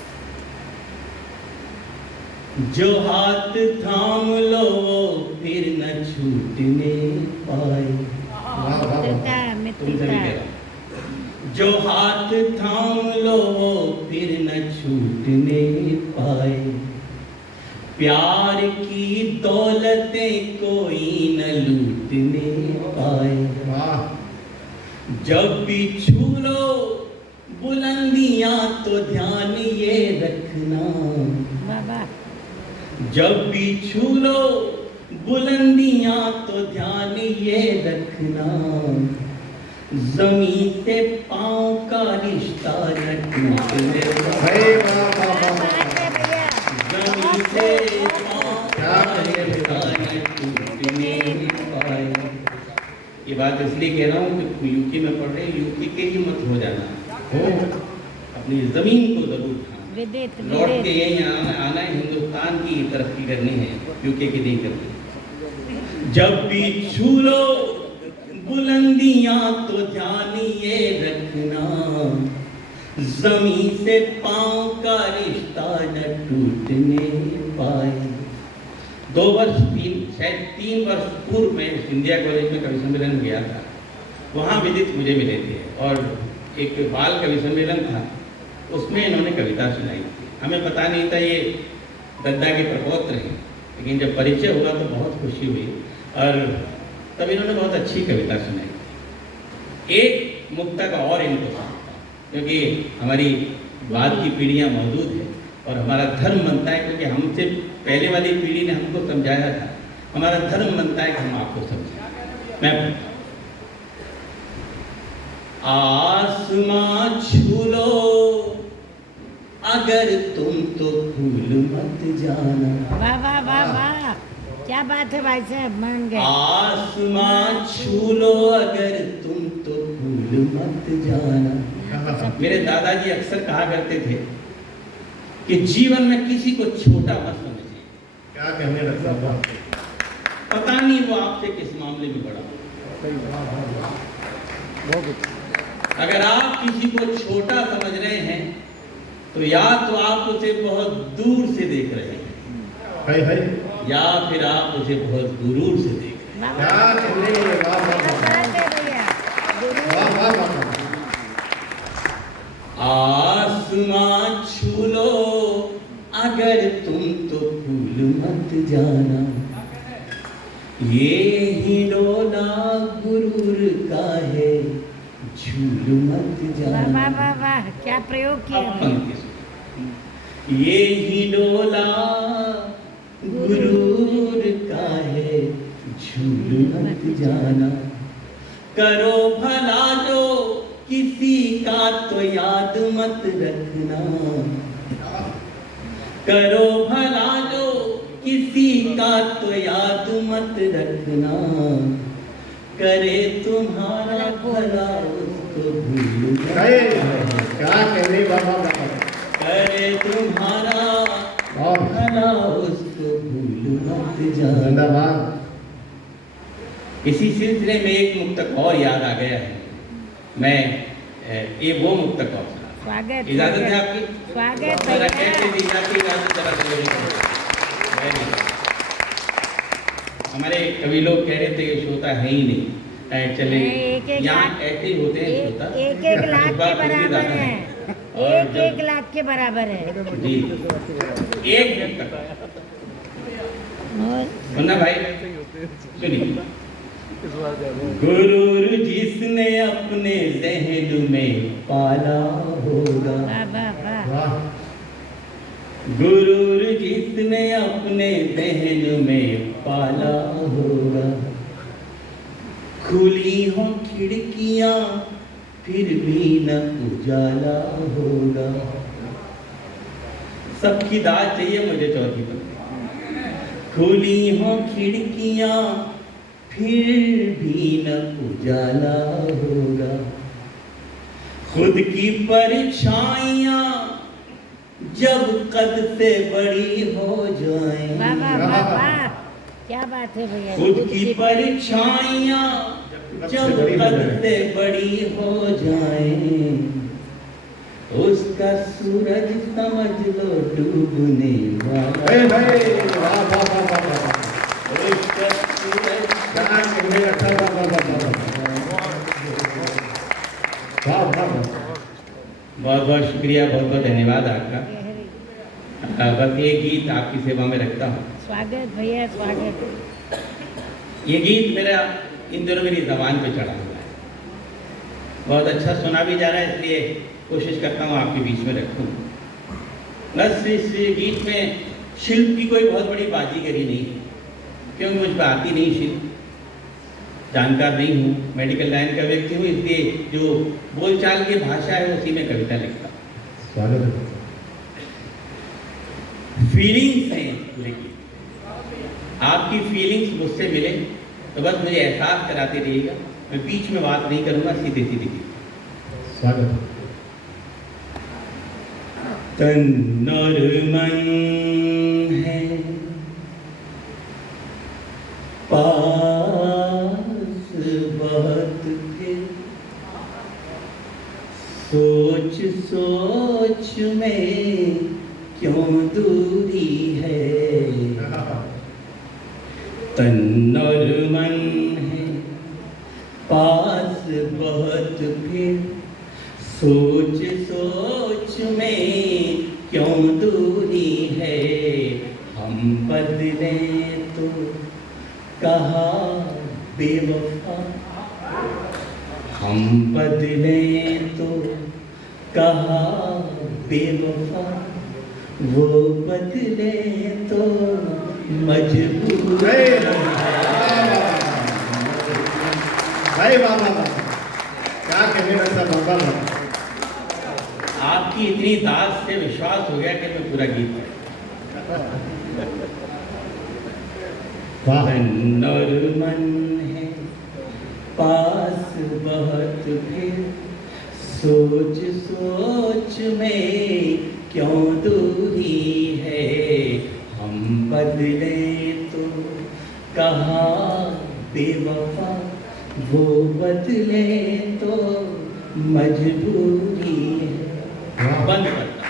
जो हाथ थाम लो वो फिर न छूटने पाए। वाह वाह वाह। तुमसे भी कह रहा हूं। जो हाथ थाम लो वो फिर न छूटने पाए। प्यार की दौलतें कोई न लूटने पाए। वाह जब भी छू लो बुलंदियां तो ध्यान ये रखना। बाबा जब भी छू लो बुलंदियां तो ध्यान ये रखना। जमीन से पांव का रिश्ता न टूटने अरे वाह वाह वाह वाह। बात है भैया। जमीन से पांव का रिश्ता न टूटने पाए। ये बात इसलिए कह रहा हूँ कि यूके में पढ़ रहे हैं, यूके के ही मत हो जाना। अपनी जमीन को जरूर उठाना। विदित लौट के विदित। यही आना है, हिंदुस्तान की तरक्की करनी है, यूके की नहीं करनी। जब भी छू लो बुलंदियां तो ध्यान ये रखना। जमीन से पांव का रिश्ता न टूटने पाए। 2 वर्ष 3 वर्ष पूर्व में इंडिया कॉलेज में कवि सम्मेलन में गया था। वहाँ विदित मुझे मिले थे और एक बाल कवि सम्मेलन था, उसमें इन्होंने कविता सुनाई थी। हमें पता नहीं था ये गद्दा के प्रपौत्र हैं, लेकिन जब परिचय हुआ तो बहुत खुशी हुई और तब इन्होंने बहुत अच्छी कविता सुनाई थी। एक मुक्तक और इनको सुनाता हूं, क्योंकि हमारी बाद की पीढ़ियां मौजूद है और हमारा धर्म बनता है, क्योंकि हमसे पहले वाली पीढ़ी ने हमको समझाया था, हमारा धर्म बनता है कि हम आपको समझाएं। मैं आसमां छू लो अगर तुम तो भूल मत जाना। वाह वाह वाह वाह, क्या बात है भाई साहब, मान गए। आसमां छू लो अगर तुम तो भूल मत जाना। मेरे दादाजी अक्सर कहा करते थे कि जीवन में किसी को छोटा मत समझिए। क्या कहने लगा वाह। पता नहीं वो आपसे किस मामले में बड़ा। अगर आप किसी को छोटा समझ रहे हैं तो या तो आप उसे बहुत दूर से देख रहे हैं, है या फिर आप उसे बहुत गुरूर से देख रहे हैं। क्या कहने वाह वाह क्या वाह बात है भैया। वाह वाह वाह। आसमां छू लो अगर तुम तो भूल मत जाना। ये ही डोला गुरूर का है झूल मत वाह जाना। वाह वाह वाह, क्या प्रयोग किया अब भैया। पंक्ति सुनो। ये ही डोला गुरूर का है झूल मत जाना। करो भला जो किसी का तो याद मत रखना। करो भला जो किसी का तो याद मत रखना। करे तुम्हारा भला उसको भूल मत अरे जाना। क्या कहने वाह वाह वाह। करे तुम्हारा और भला उसको भूल मत जाना। जिंदाबाद। इसी सिलसिले में एक मुक्तक और याद आ गया है। मैं ये वो मुक्तक और सुना। स्वागत इजाजत है आपकी? स्वागत मेरा भैया। कैसे दी जाती इजाजत जरा जरूरी है। हमारे कभी लोग कह रहे थे कि श्रोता है ही नहीं, चले नहीं, एक-एक यहाँ लाख- ऐसे ही होते हैं श्रोता। एक लाख के बराबर है, एक लाख के बराबर है। जी, एक मिनट तक और मुन्ना भाई सुनिए। गुरूर जिसने अपने जहन में पाला होगा, वाह वाह वाह। वाह गुरूर जिसने अपने जहन में पाला होगा, खुली हो खिड़कियां फिर भी न उजाला होगा। सबकी दाद चाहिए मुझे चौथी पर। खुली हो खिड़कियां फिर भी न उजाला होगा, खुद की परछाइयां जब कद से बड़ी हो जाएं, वाह वाह वाह वाह, क्या बात है भैया। खुद की परछाइयां जब कद से बड़ी हो जाएं, उसका सूरज समझ लो डूबने वाला, ए भाई वाह वाह वाह वाह वाह, उसका सूरज क्या कहने रखा, वाह वाह वाह वाह वाह वाह। बहुत बहुत शुक्रिया, बहुत बहुत धन्यवाद आपका। बस ये गीत आपकी सेवा में रखता हूँ। स्वागत भैया स्वागत। ये गीत मेरा इन दिनों मेरी जबान पे चढ़ा हुआ है, बहुत अच्छा सुना भी जा रहा है, इसलिए कोशिश करता हूँ आपके बीच में रखूँ। बस इस गीत में शिल्प की कोई बहुत बड़ी बाजीगरी नहीं है, क्योंकि मुझ पर आती नहीं शिल्प, जानकार नहीं हूँ, मेडिकल लाइन का व्यक्ति हूँ, इसलिए जो बोलचाल की भाषा है उसी में कविता लिखता हूँ। स्वागत है। फीलिंग्स हैं पूरे गीत, आपकी फीलिंग्स मुझसे मिले तो बस मुझे एहसास कराते रहिएगा, मैं बीच में बात नहीं करूँगा, सीधे सीधे गीत। स्वागत है। तन और मन है पास बहुत फिर, सोच सोच में क्यों दूरी है। तन और मन है पास बहुत फिर, सोच सोच में क्यों दूरी है। हम बदले तो कहा बेवफा, हम बदले तो कहा बेवफा, वो बदले तो मजबूर भाई वाह वाह वाह, क्या कहने रखा बाबा। आपकी इतनी दाद से विश्वास हो गया कि मैं पूरा गीत गाऊं। तन और मन है पास बहुत फिर, सोच सोच में क्यों दूरी है। हम बदले तो कहा बेवफा, वो बदले तो मजबूरी है। बंद करता,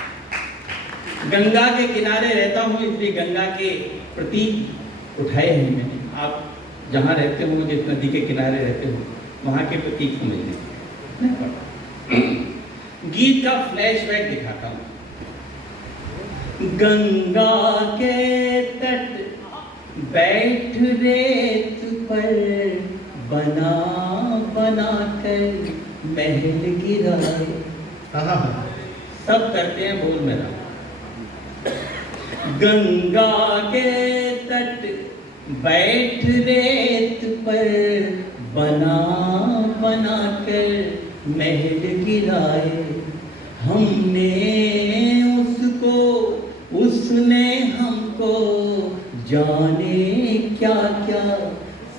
गंगा के किनारे रहता हूँ, इसलिए गंगा के प्रतीक उठाए हैं मैंने। आप जहाँ रहते हो, जिस नदी के किनारे रहते हो, वहाँ के प्रतीक समझ लीजिए। गीत का फ्लैशबैक दिखाता हूँ। गंगा के तट बैठ रेत पर, बना बना कर महल गिराए। सब करते हैं, बोल मेरा। गंगा के तट बैठ रेत पर, बना बना कर महल गिराए। हमने उसको, उसने हमको, जाने क्या क्या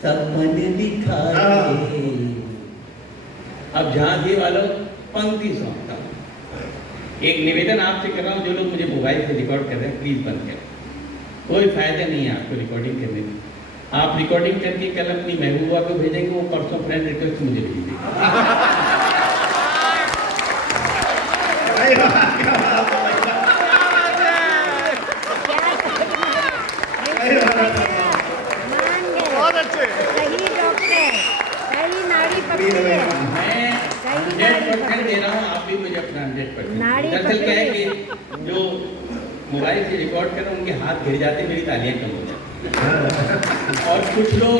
सपन दिखाए। अब झांसी वालों, पंक्ति सौंपता हूँ। एक निवेदन आपसे कर रहा हूँ, जो लोग मुझे मोबाइल से रिकॉर्ड कर रहे हैं, प्लीज बंद करें। कोई फायदा नहीं है आपको रिकॉर्डिंग करने में। आप रिकॉर्डिंग करके कल अपनी महबूबा को भेजेंगे, वो परसों फ्रेंड रिक्वेस्ट मुझे भेज देगी। अरे वाह, क्या बात है भैया। अरे वाह, मान गए बहुत अच्छे सही डॉक्टर सही नाड़ी पकड़ी है मैं सही 100% दे रहा हूँ, आप भी मुझे अपना 100%। नाड़ी दरअसल क्या है पकड़ी। कि जो मोबाइल से रिकॉर्ड कर रहे हैं उनके हाथ गिर जाते, मेरी तालियां कम हो जाती। और कुछ लोग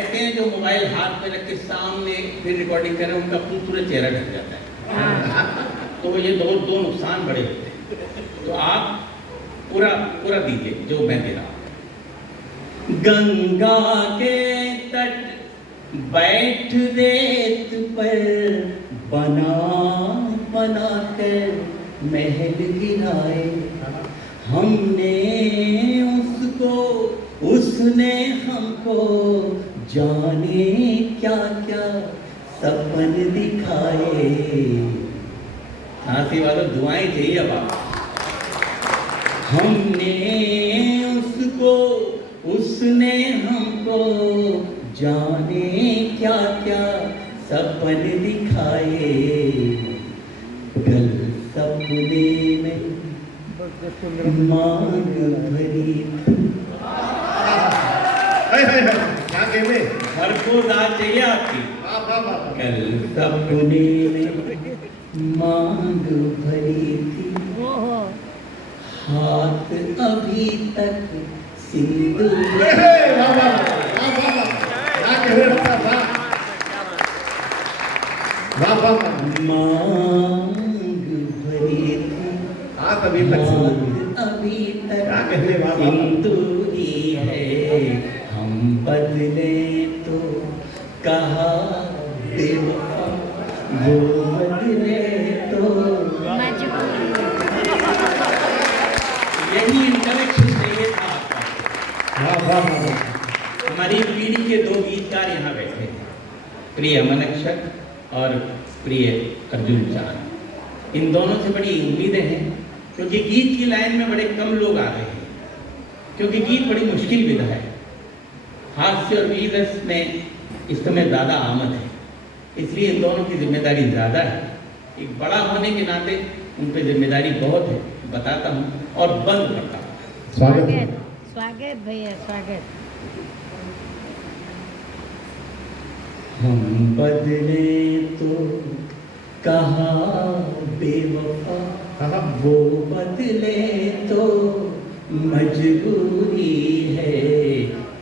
ऐसे हैं जो मोबाइल हाथ में रख के सामने फिर रिकॉर्डिंग कर रहे हैं, उनका पूरा चेहरा ढक जाता है। तो ये दो नुकसान बड़े होते हैं। तो आप पूरा पूरा दीजिए जो मैं दे रहा हूँ। गंगा के तट बैठ रेत पर बना बना कर महल गिराए, हमने उसको उसने हमको जाने क्या क्या सपन दिखाए। नासी वालों दुआएं चाहिए अब आप। हमने उसको उसने हमको जाने क्या क्या सपन दिखाए, कल सपने में मांग भरी। क्या कहने, भरपूर दाद चाहिए आपकी। वाह वाह वाह। कल सपने में मांग भरी थी, ओहो हाथ अभी तक सिंदूर। वाह वाह वाह वाह वाह, क्या कहने लगता था। वाह वाह वाह, मांग भरी थी, हाथ अभी तक सिंदूरी। हाथ अभी तक क्या कहने, वाह वाह। सिंदूरी है, हम बदले तो कहा बेवफा, वो बदले तो। मजबूरी यही इंटरेक्शन चाहिए था आपका। वाह वाह वाह। हमारी पीढ़ी के दो गीतकार यहाँ बैठे हैं, प्रिय अमन अक्षर और प्रिय अर्जुन चांद। इन दोनों से बड़ी उम्मीदें हैं, क्योंकि गीत की लाइन में बड़े कम लोग आ रहे हैं, क्योंकि गीत बड़ी मुश्किल विधा है। हास्य और वीरस में इस समय ज़्यादा आमद है, इसलिए इन दोनों की जिम्मेदारी ज़्यादा है। एक बड़ा होने के नाते उन पर जिम्मेदारी बहुत है, बताता हूँ और बंद करता हूँ। स्वागत है। स्वागत स्वागत भैया स्वागत। हम बदले तो कहा बेवफा, वो बदले तो मजबूरी है,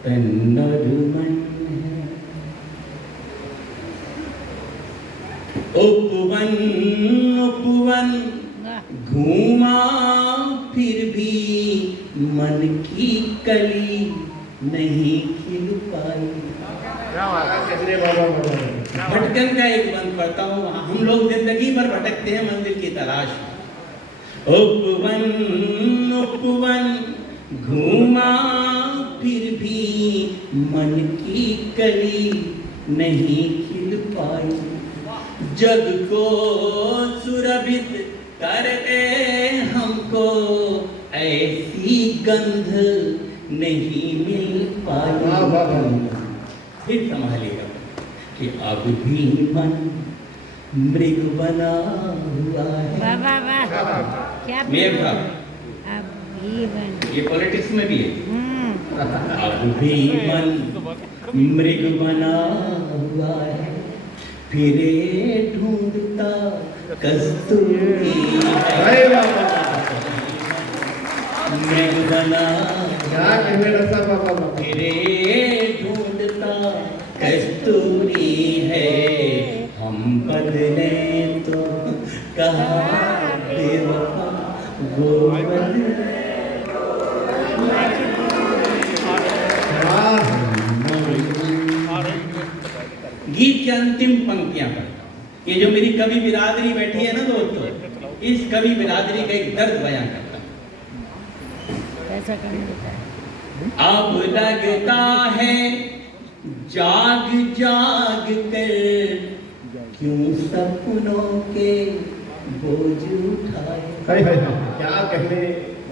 तन और मन है। उपवन उपवन घूमा फिर भी मन की कली नहीं खिल पाई। भटकन का एक बंद पढ़ता हूँ। हम लोग जिंदगी भर भटकते हैं मंदिर की तलाश में। उपवन उपवन घूमा फिर भी मन की कली नहीं खिल पाई, जग को सुरभित करते हमको ऐसी गंध नहीं मिल पाई। फिर संभालिएगा कि अब भी मन मृग बना हुआ है। वाह वाह वाह क्या मेघ का अब भी बन ये पॉलिटिक्स में भी है। अब भी मन मृग बना हुआ है, फिरे ढूंढता कस्तूरी है। मृग बना क्या कहने लगता बाबा। फिरे ढूंढता कस्तूरी है, हम बदले तो कहा बेवफा, वो बदले गीत की अंतिम पंक्तियां पढ़ता हूं। ये जो मेरी कवि बिरादरी बैठी है ना दोस्तों, इस कवि बिरादरी का एक दर्द बयां करता हूं। कैसा करने देता है। अब लगता है जाग जाग कर क्यों सपनों के बोझ उठाए। क्या कहने,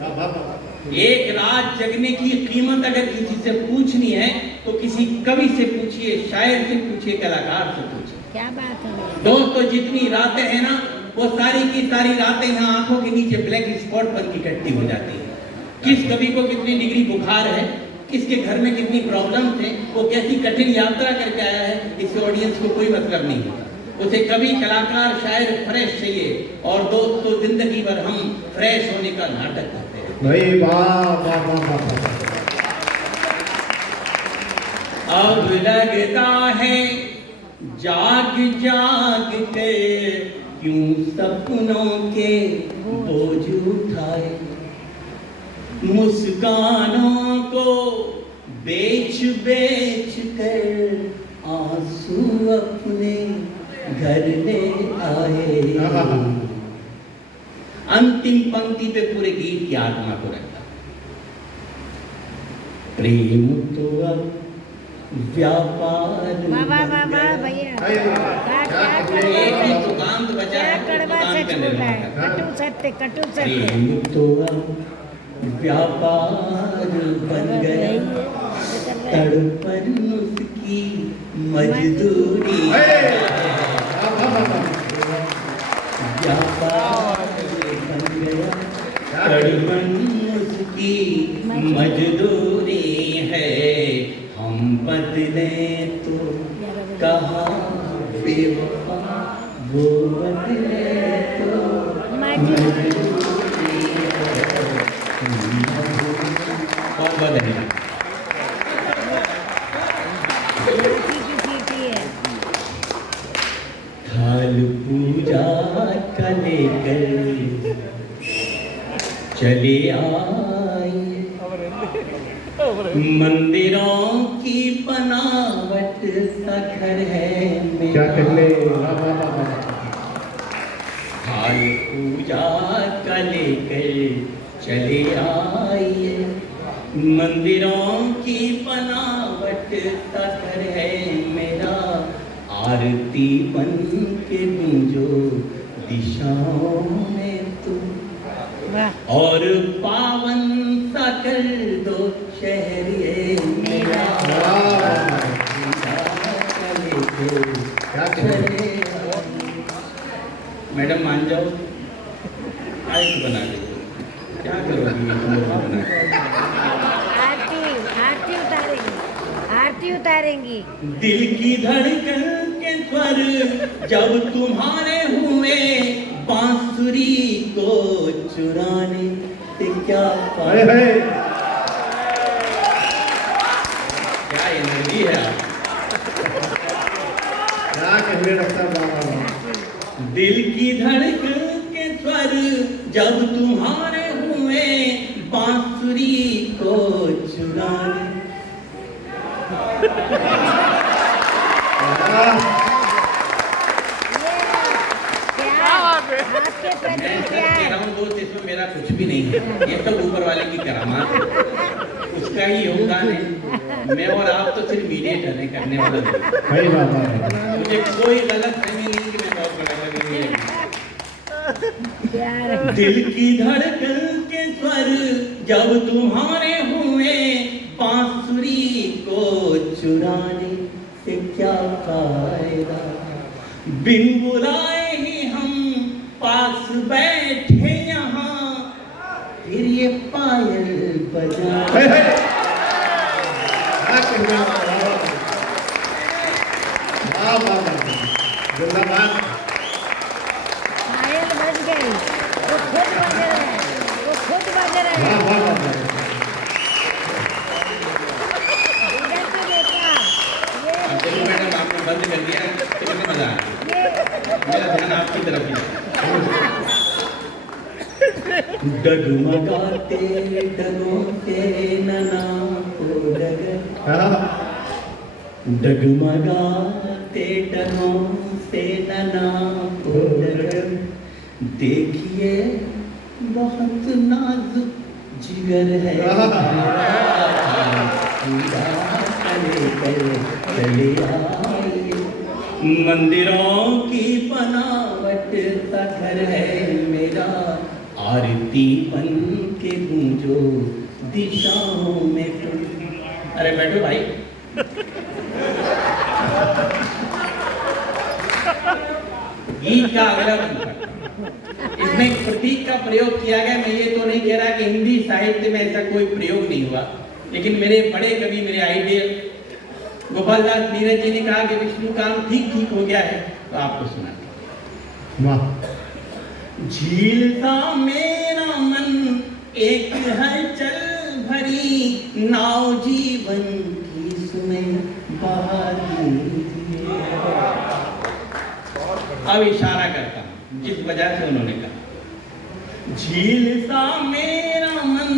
वाह वाह वाह। एक रात जगने की कीमत अगर किसी से पूछनी है तो किसी कवि से पूछिए, शायर से पूछिए, कलाकार से पूछिए। क्या बात है भैया। दोस्तों जितनी रातें हैं ना वो सारी की सारी रातें यहाँ आंखों के नीचे ब्लैक स्पॉट बन के इकट्ठी हो जाती है। किस कवि को कितनी डिग्री बुखार है, किसके घर में कितनी प्रॉब्लम थे, वो कैसी कठिन यात्रा करके आया है, इससे ऑडियंस को कोई मतलब नहीं होता। उसे कवि, कलाकार, शायर फ्रेश चाहिए। और दोस्त तो जिंदगी भर हम फ्रेश होने का नाटक करते हैं। भाई वाह वाह वाह वाह। अब लगता है जाग जाग के क्यों सपनों के बोझ उठाए, मुस्कानों को बेच बेच कर आंसू अपने घर ले आए। अंतिम पंक्ति पे पूरे गीत की आत्मा को रखा। प्रेम तो अब व्यापार भैया एक ही दुकान बचा है, कड़वा दुकान सच का बोल रहा निर्माण है, है। कटु सत्य कटु सत्य। प्रेम तो अब व्यापार बन गया, तड़पन उसकी मजदूरी है। व्यापार बन गया, तड़पन उसकी मजदूरी है। हम बदले तो कहा बेवफा, वो बदले तो मजदूरी है। बहुत बहुत धन्यवाद। थाल पूजा का लेकर चले आए, मंदिरों की बनावट सा घर है मेरा। क्या कहने। थाल पूजा का लेकर चले आए, मंदिरों की बनावट सा घर है मेरा। आरती बन के गूंजो दिशाओं में तुम, और पावन सा कर दो शहर ये मेरा। मैडम मान जाओ, आइस बना दो, क्या करोगी बना। आरती उतारेंगी, आरती उतारेंगी। दिल की धड़कन के स्वर जब तुम्हारे हुए, बांसुरी को चुराने से क्या हाय हाय। क्या एनर्जी है। क्या कहने डॉक्टर बाबा। दिल की धड़कन के स्वर जब तुम्हारे हुए, बांसुरी को चुराने। आपके प्रति मैं क्या कह है? रहा हूँ दोस्त, इसमें मेरा कुछ भी नहीं है, ये सब ऊपर वाले की करामात है, उसका ही योगदान है। मैं और आप तो सिर्फ मीडिएटर है, करने वाला नहीं। भाई बाबा। मुझे कोई गलत फहमी नहीं कि मैं बहुत बड़ा कवि हूँ। दिल की धड़कन के स्वर जब तुम्हारे हुए, बांसुरी को चुराने से क्या फायदा। बिन बुलाए ही हम पास बैठे यहाँ, फिर ये पायल बजा। हाय हाय। क्या कहने बाबा। वाह वाह वाह। जिंदाबाद। पायल बज गई, वो खुद बज रहे हैं, वो खुद बज रहे वाह हैं। वाह वाह। इधर तो देखा, अब देखो मैडम, आपने बंद कर दिया तो कितना मजा आया। मेरा ध्यान आपकी तरफ ही है। डगमगाते डगों के नना को डगर, डगमगाते डगों से नना को डगर। देखिए बहुत नाजुक जिगर है, चले आए। मंदिरों की बनावट सा घर है मेरा, आरती बन के गूंजो दिशाओं में तुम। अरे बैठो भाई। गीत का अगला इसमें एक प्रतीक का प्रयोग किया गया। मैं ये तो नहीं कह रहा कि हिंदी साहित्य में ऐसा कोई प्रयोग नहीं हुआ, लेकिन मेरे बड़े कवि, मेरे आइडियल गोपाल दास नीरज जी ने कहा कि विष्णु काम ठीक ठीक हो गया है, तो आपको सुना। वाह। झील सा मेरा मन एक हलचल भरी नाव जीवन की सुने बहा दीजिए। अब इशारा करता हूं जिस वजह से उन्होंने कहा, झील सा मेरा मन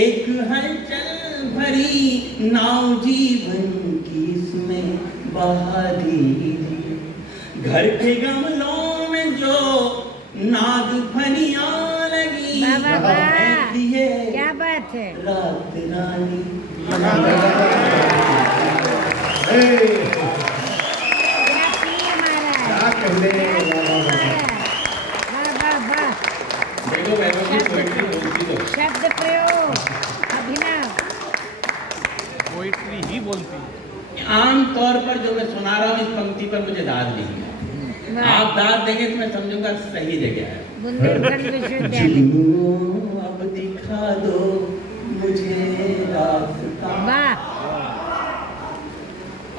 एक हलचल भरी नाव जीवन की सुने बहा दीजिए। घर के गमलों में जो नाग फनियां लगी, वाह, वाह। ऐसी है क्या बात है। रात रानी। क्या पी हमारा क्या कहने। वाह वाह वाह। देखो वैभव की पोएट्री बोलती तो शब्द प्रयोग अभिनव। पोइट्री ही बोलती है। आम तौर पर जो मैं सुना रहा हूँ इस पंक्ति पर मुझे दाद नहीं है। वाह। आप दाद देंगे तो मैं समझूंगा सही जगह है। बुंदेलखंड विश्वविद्यालय। जुगनू अब दिखा दो मुझे रास्ता। वाह।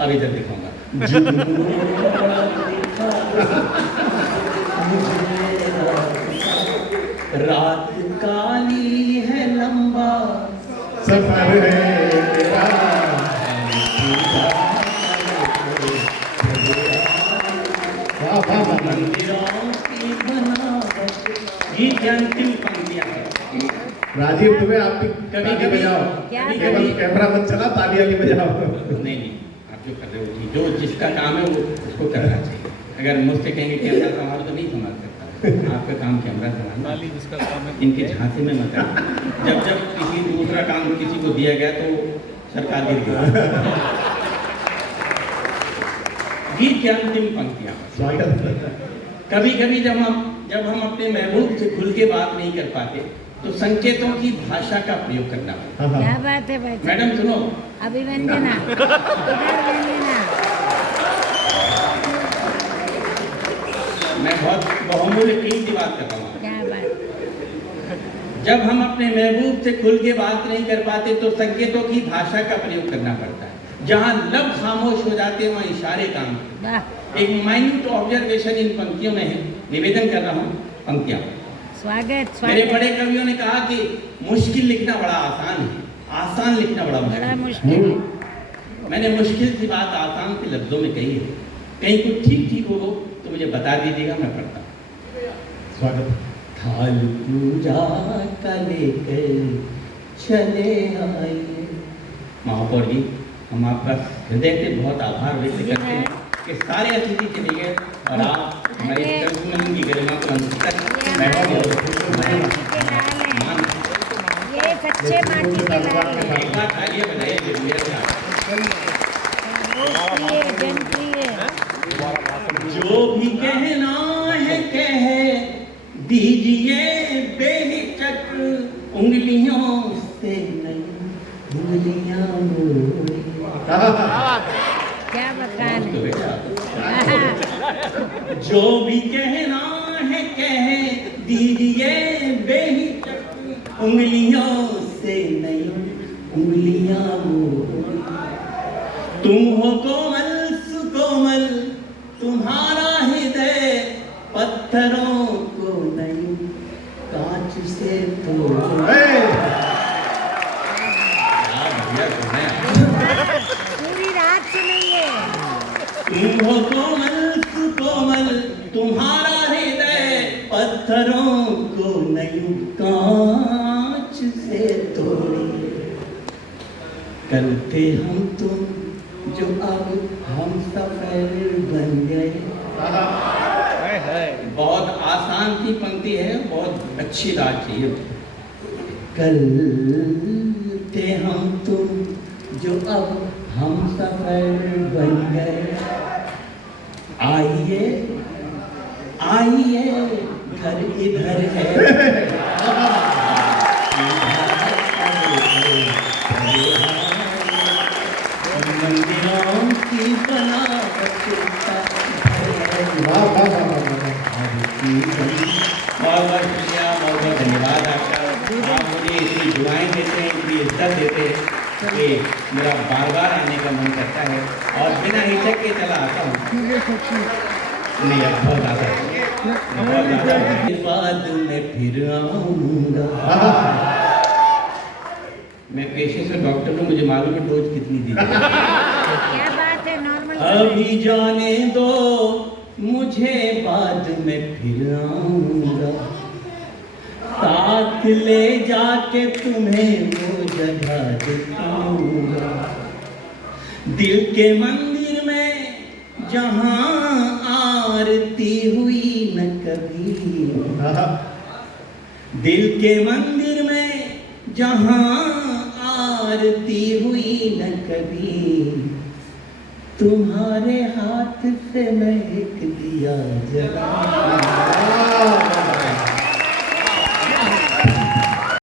अब इधर दिखाऊंगा। जुगनू अब दिखा दो मुझे रास्ता। रात काली है लंबा सफर है तेरा। वाह वाह वाह। मंदिरों की बनावट। ये अंतिम पंक्तियां हैं। राजीव तुम्हें आप भी कभी ताली कभी बजाओ। क्या केवल कैमरा मत चला, ताली वाली बजाओ। नहीं नहीं, आप जो कर रहे हो ठीक, जो जिसका काम है वो उसको करना चाहिए। अगर मुझसे कहेंगे कैमरा संभालो तो नहीं संभाल सकता। आपका काम कैमरा संभालना। ताली जिसका काम है। इनके झांसे में मत आइए। जब जब किसी दूसरा काम किसी को दिया गया तो सरकार गिर गई। गीत की अंतिम पंक्तियां। स्वागत। कभी कभी जब हम अपने महबूब से खुल के बात नहीं कर पाते तो संकेतों की भाषा का प्रयोग करना पड़ता हाँ, हाँ। क्या बात है भाई। है। मैडम सुनो, अभिवंदना। इधर वंदना। मैं बहुत बहुमूल्य कीमती बात कर रहा हूँ। क्या बात। जब हम अपने महबूब से खुल के बात नहीं कर पाते तो संकेतों की भाषा का प्रयोग करना पड़ता है। जहाँ लब खामोश हो जाते हैं वहाँ इशारे काम करते हैं। वाह। एक माइन्यूट ऑब्जर्वेशन इन पंक्तियों में है, निवेदन कर रहा हूँ पंक्तियां। स्वागत मेरे स्वागत। बड़े कवियों ने कहा कि मुश्किल लिखना बड़ा आसान है, आसान लिखना बड़ा बड़ा मुश्किल है। मुश्किल है। मैंने मुश्किल सी बात आसान के लफ्जों में कही है। कहीं कुछ ठीक ठीक हो तो मुझे बता दीजिएगा, मैं पढ़ता हूँ। स्वागत। थाल पूजा का लेकर चले आए। महापौर जी, हम आपका हृदय से बहुत आभार व्यक्त करते हैं कि सारे अतिथि चले गए और आप हमारी कर्ममंडल की गरिमा को अंत तक माटी के लाल हैं। ये सच्चे माटी के लाल हैं। एक बार तालियां बजाइए फिर मेरे साथ। लोकप्रिय जनप्रिय। जो भी कहना है कह दीजिए बेहिचक, उंगलियों से नहीं उंगलियां मोड़ी। क्या बखान तो है। बेटा, जो भी कहना है कह दीजिए बेहिचक, उंगलियों से नहीं उंगलियां मोड़ी। तुम हो कोमल सुकोमल, तुम्हारा हृदय पत्थरों को नहीं कांच से तोड़े। पूरी रात सुनेंगे। तुम हो कोमल सुकोमल, तुम्हारा हृदय पत्थरों को नहीं कांच से तोड़े। कल थे हम तुम जो अब हम सफर बन गए। बहुत आसान सी पंक्ति है, बहुत अच्छी रात चाहिए। कल थे हम तुम जो अब हम सफर बन गए। आइए आइए घर इधर है। मंदिरों की बनावट वाह वाह वाह वाह। और इजाज़त देते कि मेरा बार बार आने का मन करता है और बिना हिचक के चला आता हूँ। नहीं, अब बहुत ज़्यादा है, बहुत ज़्यादा है। बाद में फिर आऊँगा। मैं पेशे से डॉक्टर हूँ, मुझे मालूम है डोज कितनी दी जाए। क्या बात है, नॉर्मल अभी जाने दो मुझे, बाद में फिर आऊँगा, साथ ले जाके तुम्हें वो जगह दिखाऊंगा, दिल के मंदिर में जहाँ आरती हुई न कभी, दिल के मंदिर में जहाँ आरती हुई न कभी, तुम्हारे हाथ से मैं एक दिया जला